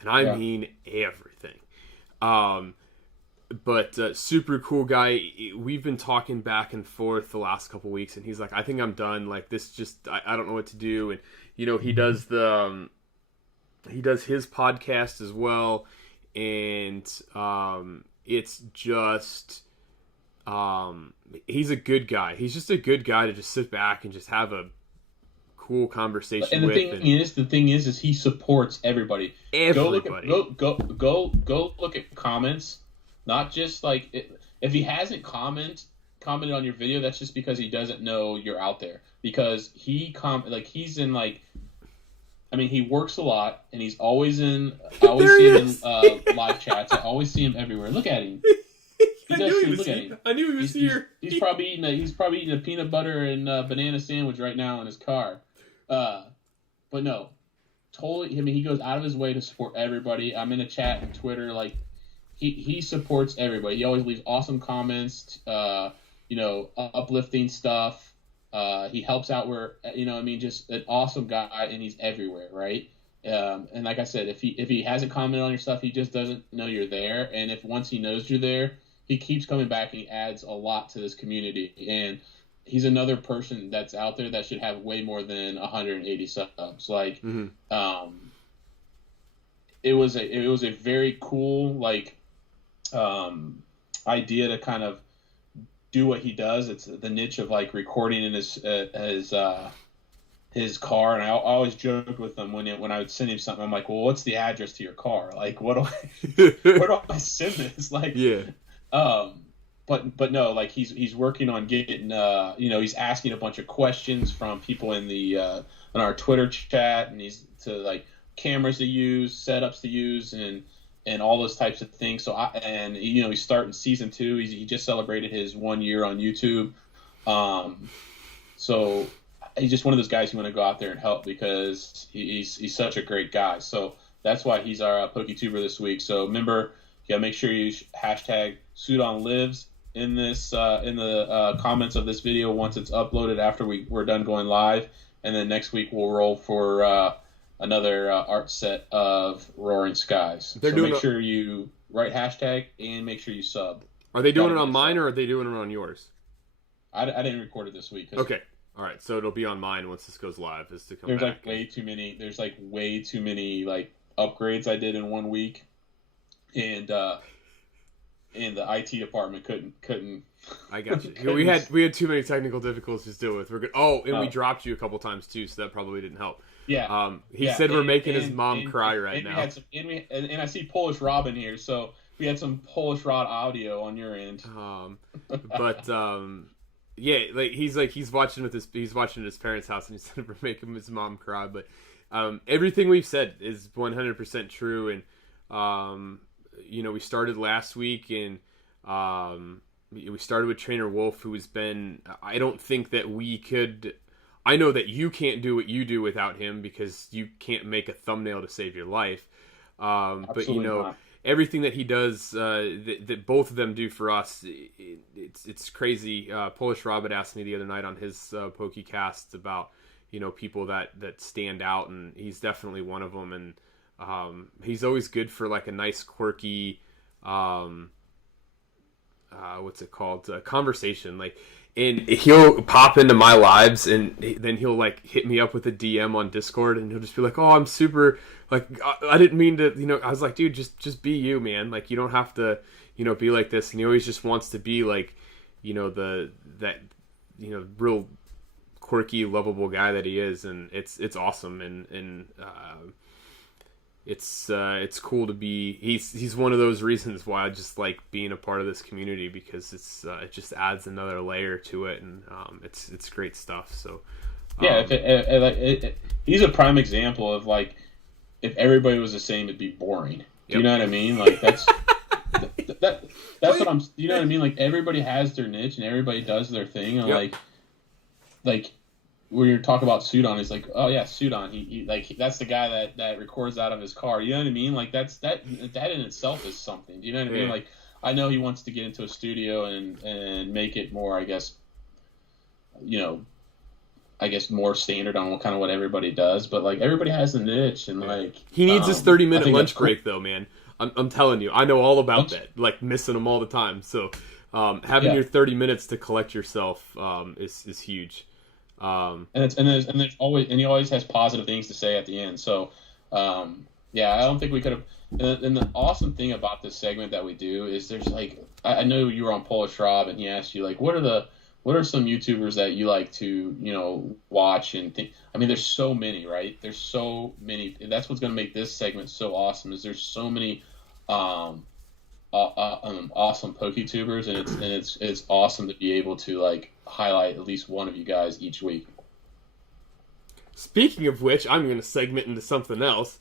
and I mean everything. But super cool guy. We've been talking back and forth the last couple weeks, and he's like, I think I'm done. Like this, I don't know what to do. And he does his podcast as well, and it's just he's a good guy. He's just a good guy to just sit back and just have a cool conversation. And the thing is he supports everybody. Everybody. Go look at comments. Not just if he hasn't commented on your video, that's just because he doesn't know you're out there. Because he works a lot, and he's always in. I always see him in live chats. I always see him everywhere. Look at him. I knew he was here. He's probably eating a peanut butter and banana sandwich right now in his car. But no, totally. He goes out of his way to support everybody. I'm in a chat and Twitter He supports everybody. He always leaves awesome comments, uplifting stuff. He helps out where, just an awesome guy, and he's everywhere, right? And like I said, if he hasn't commented on your stuff, he just doesn't know you're there. And if once he knows you're there, he keeps coming back and he adds a lot to this community. And he's another person that's out there that should have way more than 180 subs. It was a very cool, idea to kind of do what he does. It's the niche of recording in his car, and I always joked with him when I would send him something. I'm like, well, what's the address to your car? Where do I send this? But no, he's working on getting he's asking a bunch of questions from people in our Twitter chat, and he's to cameras to use, setups to use, and all those types of things. So he's starting season 2. He just celebrated his 1 year on YouTube. So he's just one of those guys you want to go out there and help because he's such a great guy. So that's why he's our PokéTuber this week. So remember, you gotta make sure you hashtag Sudan lives in this in the comments of this video once it's uploaded after we're done going live, and then next week we'll roll for another art set of Roaring Skies. Make sure you write hashtag and make sure you sub. Are they doing it on mine or are they doing it on yours? I didn't record it this week. Okay. All right, so it'll be on mine once this goes live. Is to come There's back. like way too many. There's like way too many like upgrades I did in 1 week, and the IT department couldn't. I got you. We had too many technical difficulties to deal with. We're good. Oh, and we dropped you a couple times too, so that probably didn't help. Yeah. He said we're making his mom cry right now. And I see Polish Rob in here, so we had some Polish Rod audio on your end. Yeah, he's watching at his parents' house, and he said we're making his mom cry. But everything we've said is 100% true, and we started last week, and we started with Trainer Wolf, who has been. I don't think that we could. I know that you can't do what you do without him because you can't make a thumbnail to save your life. But not. Everything that he does, that both of them do for us, it's crazy. Polish Robert asked me the other night on his PokéCast about people that stand out, and he's definitely one of them. And he's always good for like a nice quirky, what's it called, conversation. Like, and he'll pop into my lives, and then he'll like hit me up with a DM on Discord, and he'll just be like, "Oh, I'm super like I didn't mean to." I was like, "Dude, just be you, man. Like, you don't have to, be like this." And he always just wants to be like, real quirky, lovable guy that he is, and it's awesome, and it's cool to be. He's one of those reasons why I just like being a part of this community, because it just adds another layer to it, and it's great stuff. So he's a prime example of like, if everybody was the same, it'd be boring. Do you know what I mean? Like that's what I'm. You know what I mean? Like everybody has their niche and everybody does their thing, and like. When you talk about Sudon, he's like, oh yeah, Sudon. He like that's the guy that records out of his car. You know what I mean? Like that in itself is something. Do you know what I mean? Like I know he wants to get into a studio and make it more, I guess more standard on what everybody does. But like everybody has a niche, and like he needs his 30-minute lunch break though, man. I'm telling you, I know all about that. Like missing them all the time. So having your 30 minutes to collect yourself is huge. And there's always, and he always has positive things to say at the end. So, I don't think we could have. And the awesome thing about this segment that we do is there's like, I know you were on Polish Rob, and he asked you like, what are some YouTubers that you like to watch and think. I mean, there's so many, right? There's so many. And that's what's going to make this segment so awesome. Is there's so many awesome PokéTubers, and it's awesome to be able to like highlight at least one of you guys each week. Speaking of which, I'm going to segment into something else.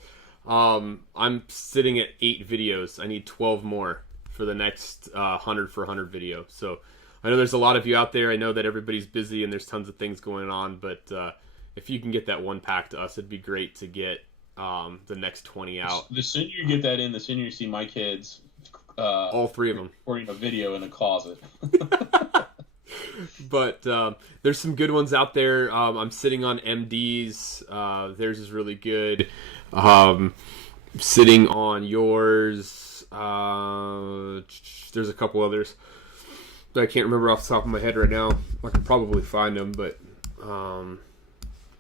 I'm sitting at 8 videos. I need 12 more for the next 100 for 100 video. So I know there's a lot of you out there. I know that everybody's busy and there's tons of things going on, but if you can get that one pack to us, it'd be great to get the next 20 out. The sooner you get that in, the sooner you see my kids all 3 of them recording a video in a closet. But there's some good ones out there. I'm sitting on MD's. Theirs is really good. Sitting on yours. There's a couple others that I can't remember off the top of my head right now. I can probably find them, but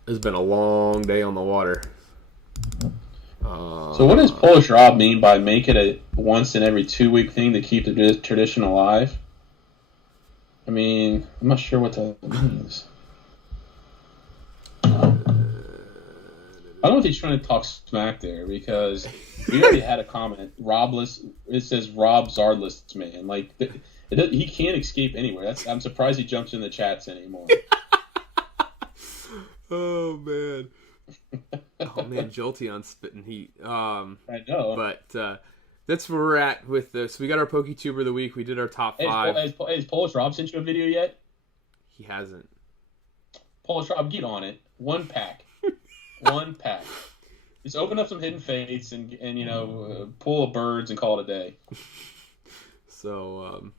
it's been a long day on the water. So what does Polish Rob mean by make it a once in every 2 week thing to keep the tradition alive? I mean, I'm not sure what that means. I don't know if he's trying to talk smack there, because we already had a comment. It says Rob Zardless man. Like he can't escape anywhere. I'm surprised he jumps in the chats anymore. Oh man. Oh man, Jolteon spitting heat. I know. But that's where we're at with this. We got our PokéTuber of the week. We did our top 5. Has Polish Rob sent you a video yet? He hasn't. Polish Rob, get on it. 1 pack. 1 pack. Just open up some hidden fates and pull a birds and call it a day. So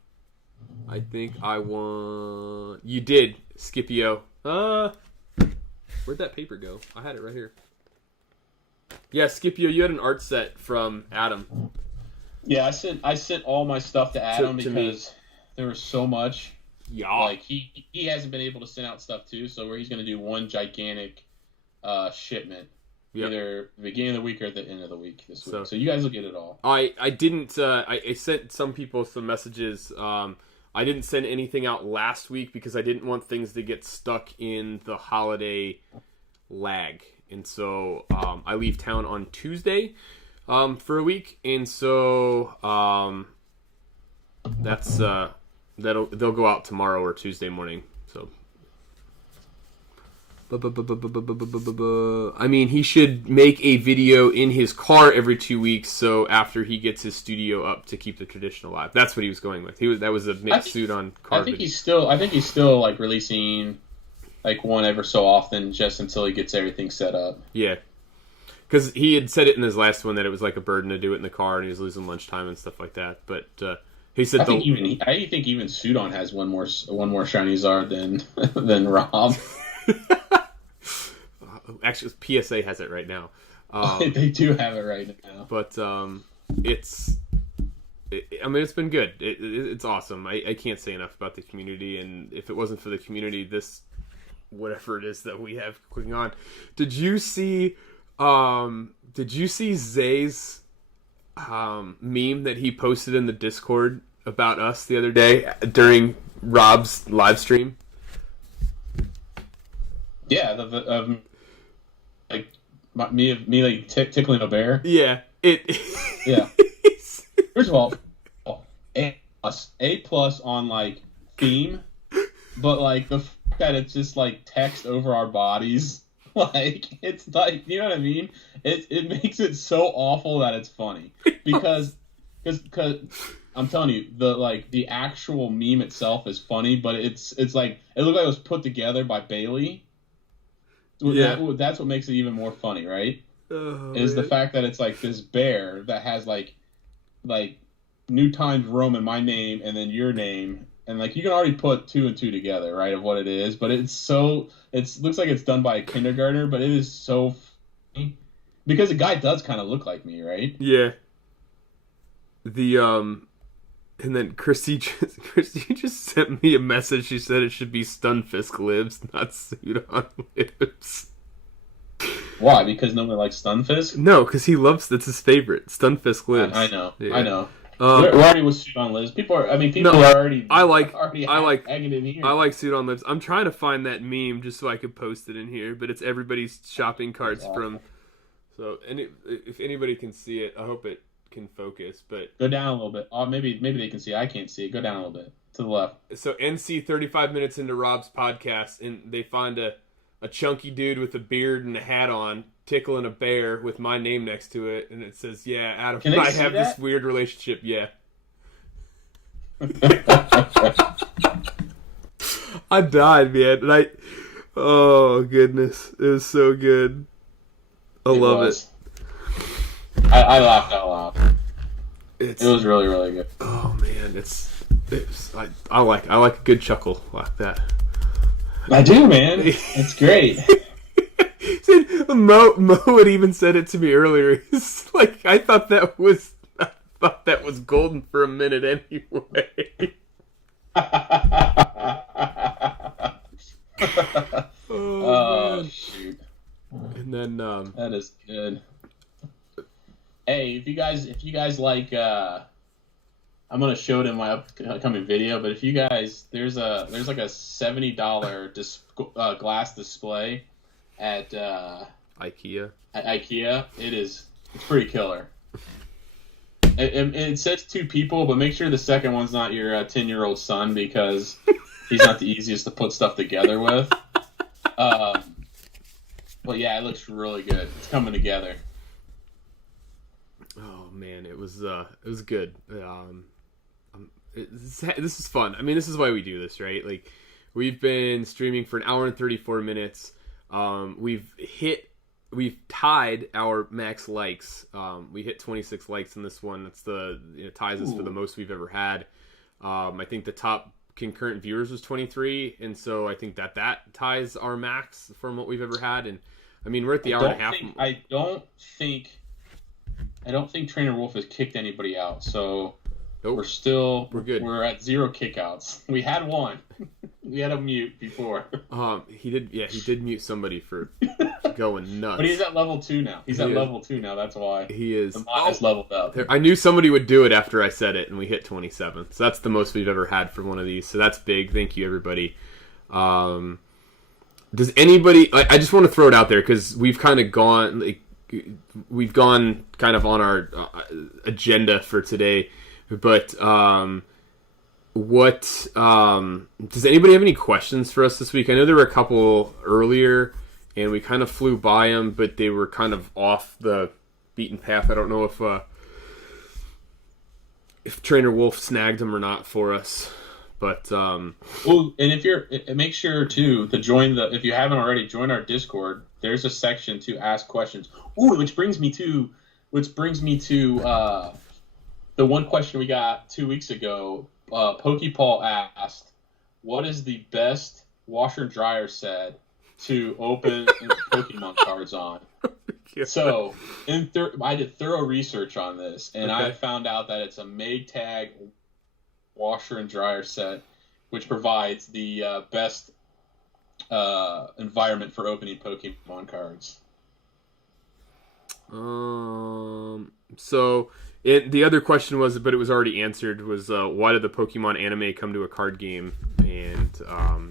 I think I want. You did, Scipio. Where'd that paper go? I had it right here. Yeah, Scipio, you had an art set from Adam. Yeah, I sent all my stuff to Adam to because there was so much. Yeah. Like he hasn't been able to send out stuff too, so where he's going to do one gigantic shipment, either the beginning of the week or at the end of the week this week. So you guys will get it all. I didn't. I sent some people some messages. I didn't send anything out last week because I didn't want things to get stuck in the holiday lag, and so I leave town on Tuesday for a week, and so they'll go out tomorrow or Tuesday morning. So. I mean, he should make a video in his car every 2 weeks, so after he gets his studio up to keep the tradition alive. That's what he was going with. That was a mixed suit on car. I think he's still like releasing like one ever so often, just until he gets everything set up. Yeah, because he had said it in his last one that it was like a burden to do it in the car, and he was losing lunchtime and stuff like that. But he said, I think even Sudon has one more shiny Zard than Rob. Actually, PSA has it right now. They do have it right now. But it's been good. It's awesome. I can't say enough about the community, and if it wasn't for the community, this whatever it is that we have clicking on. Did you see Zay's meme that he posted in the Discord about us the other day during Rob's live stream? Yeah, me like tickling a bear. Yeah, Yeah. First of all, A+ on like theme, but like the fact that it's just like text over our bodies, like it's like, you know what I mean? It makes it so awful that it's funny because I'm telling you, the actual meme itself is funny, but it's like it looked like it was put together by Bailey. Yeah. That's what makes it even more funny, right? Oh, is the fact that it's like this bear that has like New Times Roman, my name, and then your name, and like you can already put 2 and 2 together, right, of what it is. But it looks like it's done by a kindergartner, but it is so funny because the guy does kind of look like me, right? Yeah. And then Christy just sent me a message. She said it should be Stunfisk Lives, not Sudon Lives. Why? Because no one likes Stunfisk? No, because that's his favorite. Stunfisk Lives. I know. Yeah. I know. We're already with Sudon Lives. People are already. I like hanging in here. I like Sudon Lives. I'm trying to find that meme just so I could post it in here, but it's everybody's shopping carts from. So, and if anybody can see it, I hope it can focus, but go down a little bit. Oh, maybe they can see. I can't see it. Go down a little bit to the left. So NC 35 minutes into Rob's podcast, and they find a chunky dude with a beard and a hat on tickling a bear with my name next to it, and it says, "Yeah, Adam and I have this weird relationship." Yeah. I died, man, and oh goodness, it was so good. I love it. I laughed out loud. It was really, really good. Oh man, I like a good chuckle like that. I do, man. It's great. Mo had even said it to me earlier. He's like, I thought that was golden for a minute anyway. Oh shoot! And then that is good. Hey, if you guys like, I'm gonna show it in my upcoming video. But if you guys, there's like a $70 glass display at IKEA. At IKEA, it's pretty killer. It says 2 people, but make sure the second one's not your 10-year-old son because he's not the easiest to put stuff together with. But yeah, it looks really good. It's coming together. Oh man, it was good. This is fun. I mean, this is why we do this, right? Like, we've been streaming for an hour and 34 minutes. We've tied our max likes. We hit 26 likes in this one. That's ties us for the most we've ever had. I think the top concurrent viewers was 23, and so I think that ties our max from what we've ever had. And I mean, we're at the hour and a half. I don't think Trainer Wolf has kicked anybody out. So Nope. We're good. We're at 0 kickouts. We had one. We had a mute before. He did mute somebody for going nuts. But he's at level 2 now. Level 2 now. That's why he is. The mod has leveled up. I knew somebody would do it after I said it, and we hit 27. So that's the most we've ever had for one of these. So that's big. Thank you, everybody. Does anybody? I just want to throw it out there because we've kind of gone kind of on our agenda for today. But does anybody have any questions for us this week? I know there were a couple earlier, and we kind of flew by them, but they were kind of off the beaten path. I don't know if Trainer Wolf snagged them or not for us. But well, and make sure too to join if you haven't already, join our Discord. There's a section to ask questions. Ooh, which brings me to the one question we got 2 weeks ago. Pokepaul asked, "What is the best washer and dryer set to open Pokemon cards on?" So, I did thorough research on this, and I found out that it's a Maytag washer and dryer set, which provides the best environment for opening Pokemon cards. So the other question was, but it was already answered, was why did the Pokemon anime come to a card game? And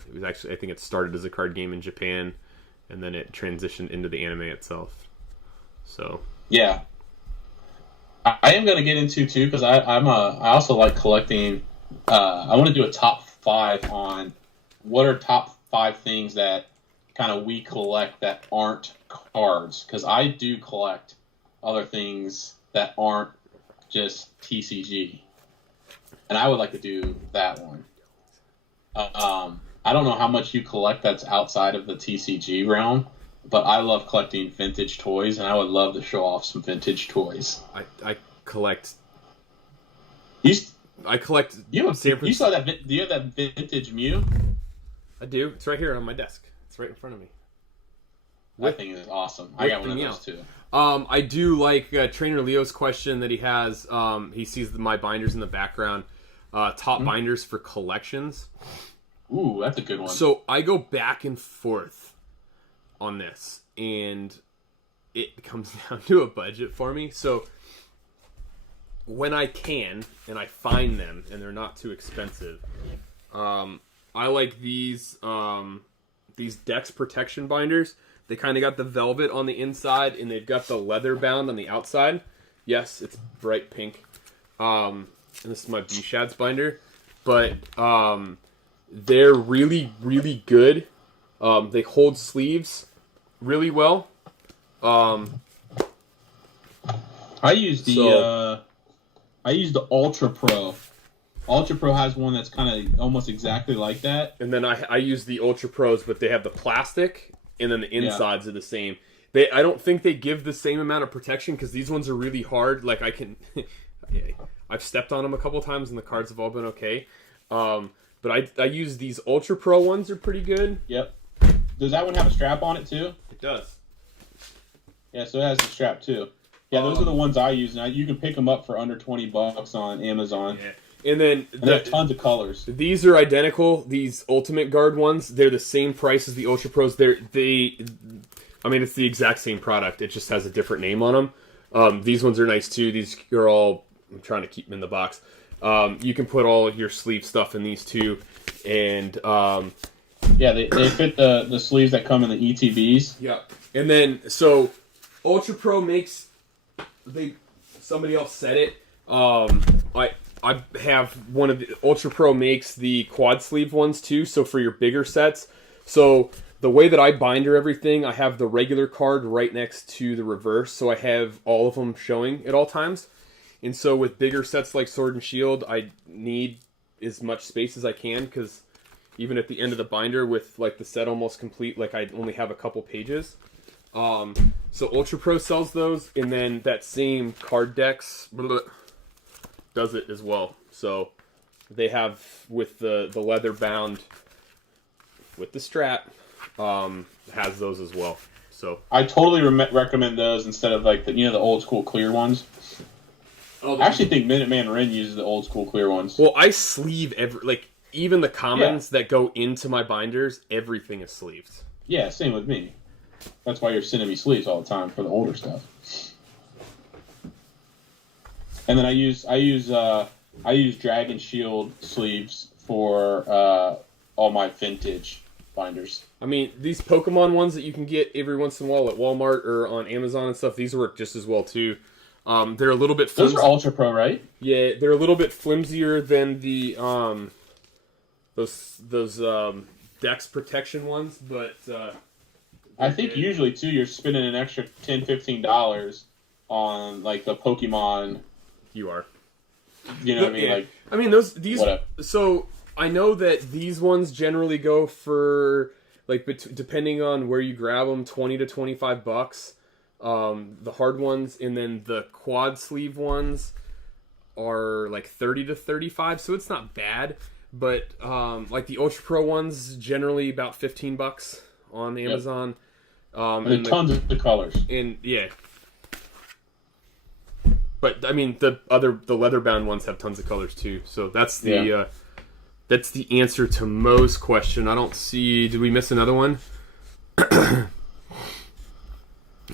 it was actually, I think it started as a card game in Japan, and then it transitioned into the anime itself. So yeah, I am going to get into too, because I also like collecting. I want to do a top 5 on what are top 5 things that kind of we collect that aren't cards, because I do collect other things that aren't just TCG, and I would like to do that one. I don't know how much you collect that's outside of the TCG realm, but I love collecting vintage toys, and I would love to show off some vintage toys. I collect. I collect. You saw that? Do you have that vintage Mew? I do. It's right here on my desk. It's right in front of me. That thing is awesome. I got one of those too. I do like Trainer Leo's question that he has. He sees my binders in the background. Top binders for collections. Ooh, that's a good one. So I go back and forth on this, and it comes down to a budget for me. So when I can, and I find them, and they're not too expensive, I like these Dex protection binders. They kind of got the velvet on the inside, and they've got the leather bound on the outside. Yes, it's bright pink. And this is my B-Shads binder. But they're really, really good. They hold sleeves really well. I use the Ultra Pro. Ultra Pro has one that's kind of almost exactly like that. And then I use the Ultra Pros, but they have the plastic, and then the insides are the same. I don't think they give the same amount of protection, because these ones are really hard. Like, I've stepped on them a couple times, and the cards have all been okay. But I use these Ultra Pro ones. Are pretty good. Yep. Does that one have a strap on it too? It does. Yeah, so it has the strap too. Yeah, those are the ones I use. Now you can pick them up for under $20 on Amazon. Yeah. And then they have tons of colors. These are identical. These Ultimate Guard ones, they're the same price as the Ultra Pros. It's the exact same product. It just has a different name on them. These ones are nice too. These are all. I'm trying to keep them in the box. You can put all your sleeve stuff in these too, and yeah, they fit the sleeves that come in the ETBs. Yeah, and then so Ultra Pro makes. Somebody else said it. I have one of the Ultra Pro makes the quad sleeve ones too. So for your bigger sets, so the way that I binder everything, I have the regular card right next to the reverse, so I have all of them showing at all times. And so with bigger sets like Sword and Shield, I need as much space as I can, because even at the end of the binder with like the set almost complete, like I only have a couple pages. So Ultra Pro sells those, and then that same Card Dex does it as well. So they have with the leather bound with the strap, has those as well. So I totally recommend those instead of like the old school clear ones. I actually think Minuteman Rin uses the old school clear ones. Well, I sleeve even the commons that go into my binders, everything is sleeved. Yeah, same with me. That's why you're sending me sleeves all the time for the older stuff. And then I use Dragon Shield sleeves for all my vintage binders. I mean, these Pokemon ones that you can get every once in a while at Walmart or on Amazon and stuff, these work just as well too. They're a little bit flimsy. Those are Ultra Pro, right? Yeah, they're a little bit flimsier than the those Dex protection ones, but I think usually too you're spending an extra $10-15 on like the Pokemon. You are. You know what I mean? Yeah. Like, I mean these. Whatever. So I know that these ones generally go for depending on where you grab them, $20 to $25. The hard ones, and then the quad sleeve ones are like $30 to $35, so it's not bad. But like the Ultra Pro ones, generally about $15 on Amazon. And tons of the colors. And yeah. But I mean the leather bound ones have tons of colors too. So that's the answer to Mo's question. I don't see. Did we miss another one?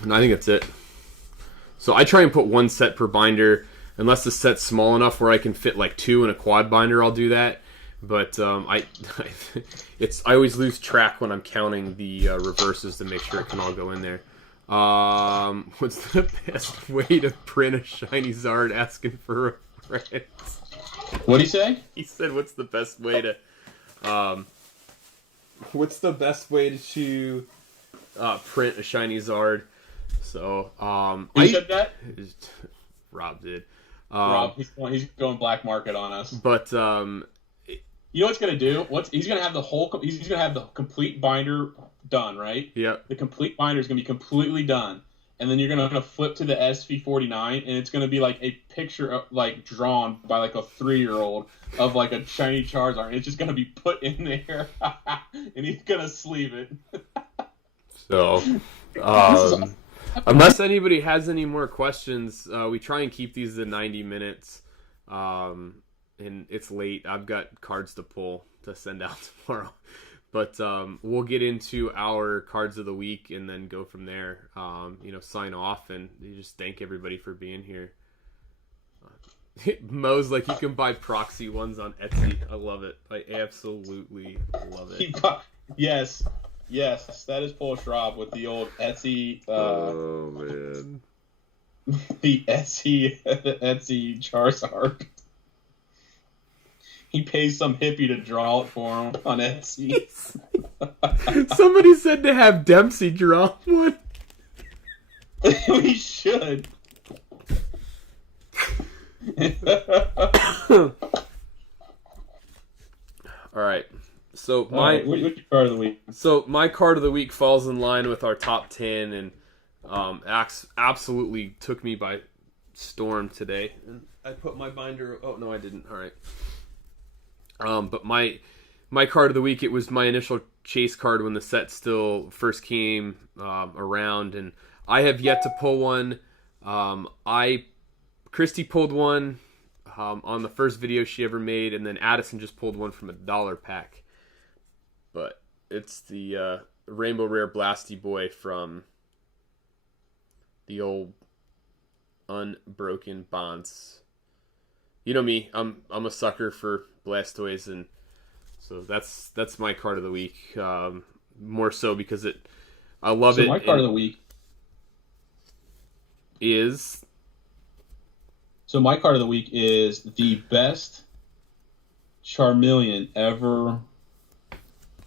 No, I think that's it. So I try and put one set per binder, unless the set's small enough where I can fit like two in a quad binder. I'll do that. But I always lose track when I'm counting the reverses to make sure it can all go in there. What's the best way to print a shiny Zard? Asking for a friend. What'd he say? He said, "What's the best way to print a shiny Zard?" So Who said that? Rob did. Rob, he's going black market on us. But you know what's gonna do? He's gonna have the complete binder done, right? Yeah. The complete binder is gonna be completely done, and then you're gonna flip to the SV49, and it's gonna be like a picture of, like drawn by like a 3-year-old of like a shiny Charizard, and it's just gonna be put in there, and he's gonna sleeve it. So, unless anybody has any more questions, we try and keep these to 90 minutes. And it's late. I've got cards to pull to send out tomorrow. But we'll get into our cards of the week and then go from there. Sign off and just thank everybody for being here. Mo's like, you can buy proxy ones on Etsy. I love it. I absolutely love it. Yes, that is Polish Rob with the old Etsy. Oh man, the Etsy Charizard. He pays some hippie to draw it for him on Etsy. Somebody said to have Dempsey draw one. We should. All right. So what's your card of the week? So my card of the week falls in line with our top 10 and absolutely took me by storm today. And I put my binder. Oh no, I didn't. All right. But my card of the week, it was my initial chase card when the set still first came around, and I have yet to pull one. Christy pulled one on the first video she ever made, and then Addison just pulled one from a $1 pack. But it's the Rainbow Rare Blasty Boy from the old Unbroken Bonds. You know me, I'm a sucker for Blastoise, and so that's my card of the week. More so because I love it. So my card of the week is. So my card of the week is the best Charmeleon ever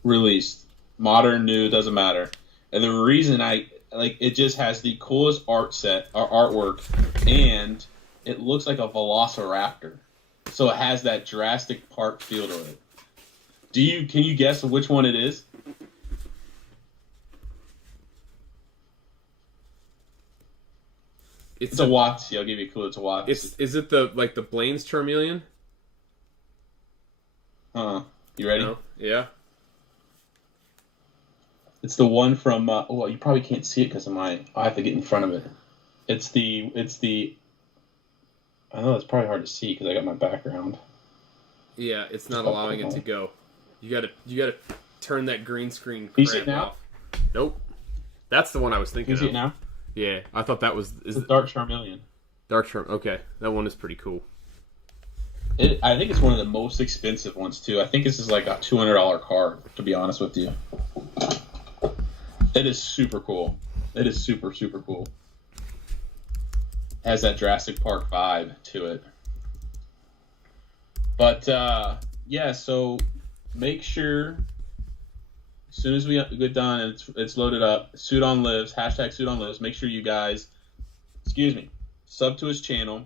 released. Modern, new, doesn't matter. And the reason it just has the coolest artwork, and it looks like a Velociraptor. So it has that Jurassic Park feel to it. Can you guess which one it is? It's a Watsy. I'll give you a clue. It's a Watsy. Is it the Blaine's Charmeleon? You ready? No? Yeah. It's the one from. Well, you probably can't see it because of I have to get in front of it. It's the I know it's probably hard to see because I got my background. Yeah, it's not allowing it to go. You gotta turn that green screen Can you see it crap now? off. Nope. That's the one I was Can thinking you see of. it now? Yeah, I thought that was It's Dark Charmeleon. Dark Charm. Okay, that one is pretty cool. I think it's one of the most expensive ones too. I think this is like a $200 card, to be honest with you. It is super cool. It is super, super cool. Has that Jurassic Park vibe to it. But yeah, so make sure as soon as we get done and it's loaded up, Suit on Lives, hashtag Suit on Lives, make sure you guys, sub to his channel.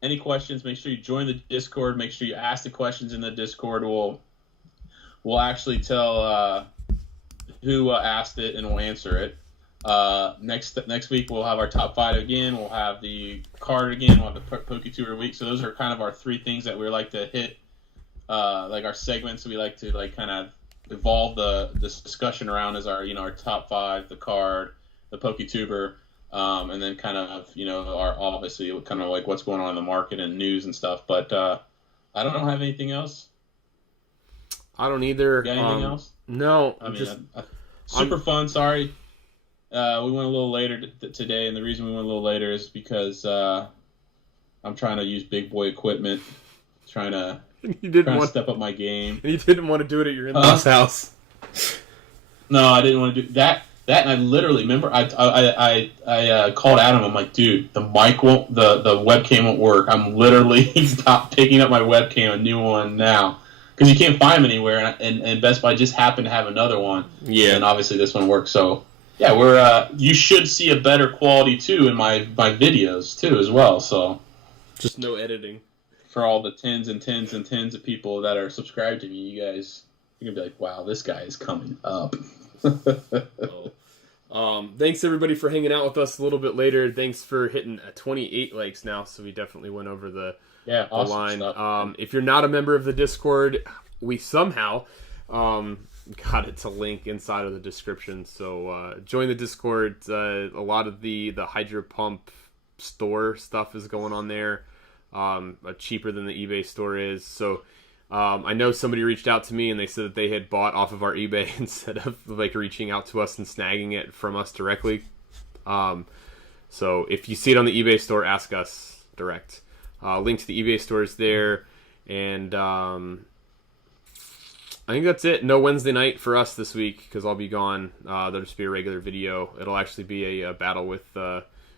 Any questions, make sure you join the Discord. Make sure you ask the questions in the Discord. We'll actually tell who asked it, and we'll answer it. Next week, we'll have our top 5 again. We'll have the card again. We'll have the PokéTuber week. So those are kind of our 3 things that we like to hit, like our segments. We like to kind of evolve this discussion around as our top 5, the card, the PokéTuber. And then kind of, our obviously kind of like what's going on in the market and news and stuff. But I don't have anything else. I don't either. You got anything else? No. I mean, super fun. Sorry. We went a little later today, and the reason we went a little later is because I'm trying to use big boy equipment, trying to step up my game. You didn't want to do it at your in-laws house. No, I didn't want to do that. And I literally remember I called Adam. I'm like, dude, the mic won't, the webcam won't work. I'm literally picking up my webcam, a new one now, because you can't find them anywhere. And Best Buy just happened to have another one. Yeah. And obviously this one works. So yeah, you should see a better quality too in my videos too as well. So just no editing for all the tens and tens and tens of people that are subscribed to me. You guys, you're gonna be like, wow, this guy is coming up. Thanks everybody for hanging out with us a little bit later. Thanks for hitting 28 likes now, so we definitely went over the awesome line. Stuff. If you're not a member of the Discord, we somehow got it to link inside of the description, so join the Discord. A lot of the Hydro Pump store stuff is going on there, cheaper than the eBay store is, so I know somebody reached out to me and they said that they had bought off of our eBay instead of like reaching out to us and snagging it from us directly. So if you see it on the eBay store, ask us direct. Link to the eBay store is there, and I think that's it. No Wednesday night for us this week because I'll be gone. There'll just be a regular video. It'll actually be a battle with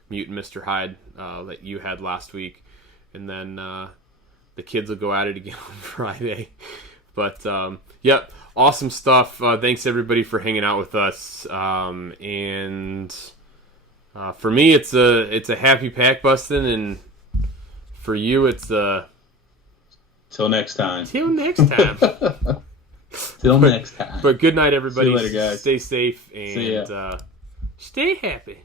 Mutant Mr. Hyde that you had last week, and then the kids will go at it again on Friday. But yep, awesome stuff. Thanks everybody for hanging out with us. And for me, it's a happy pack busting, and for you, it's till next time. Till next time. Till next time. But good night, everybody. See you later, guys. Stay safe and stay happy.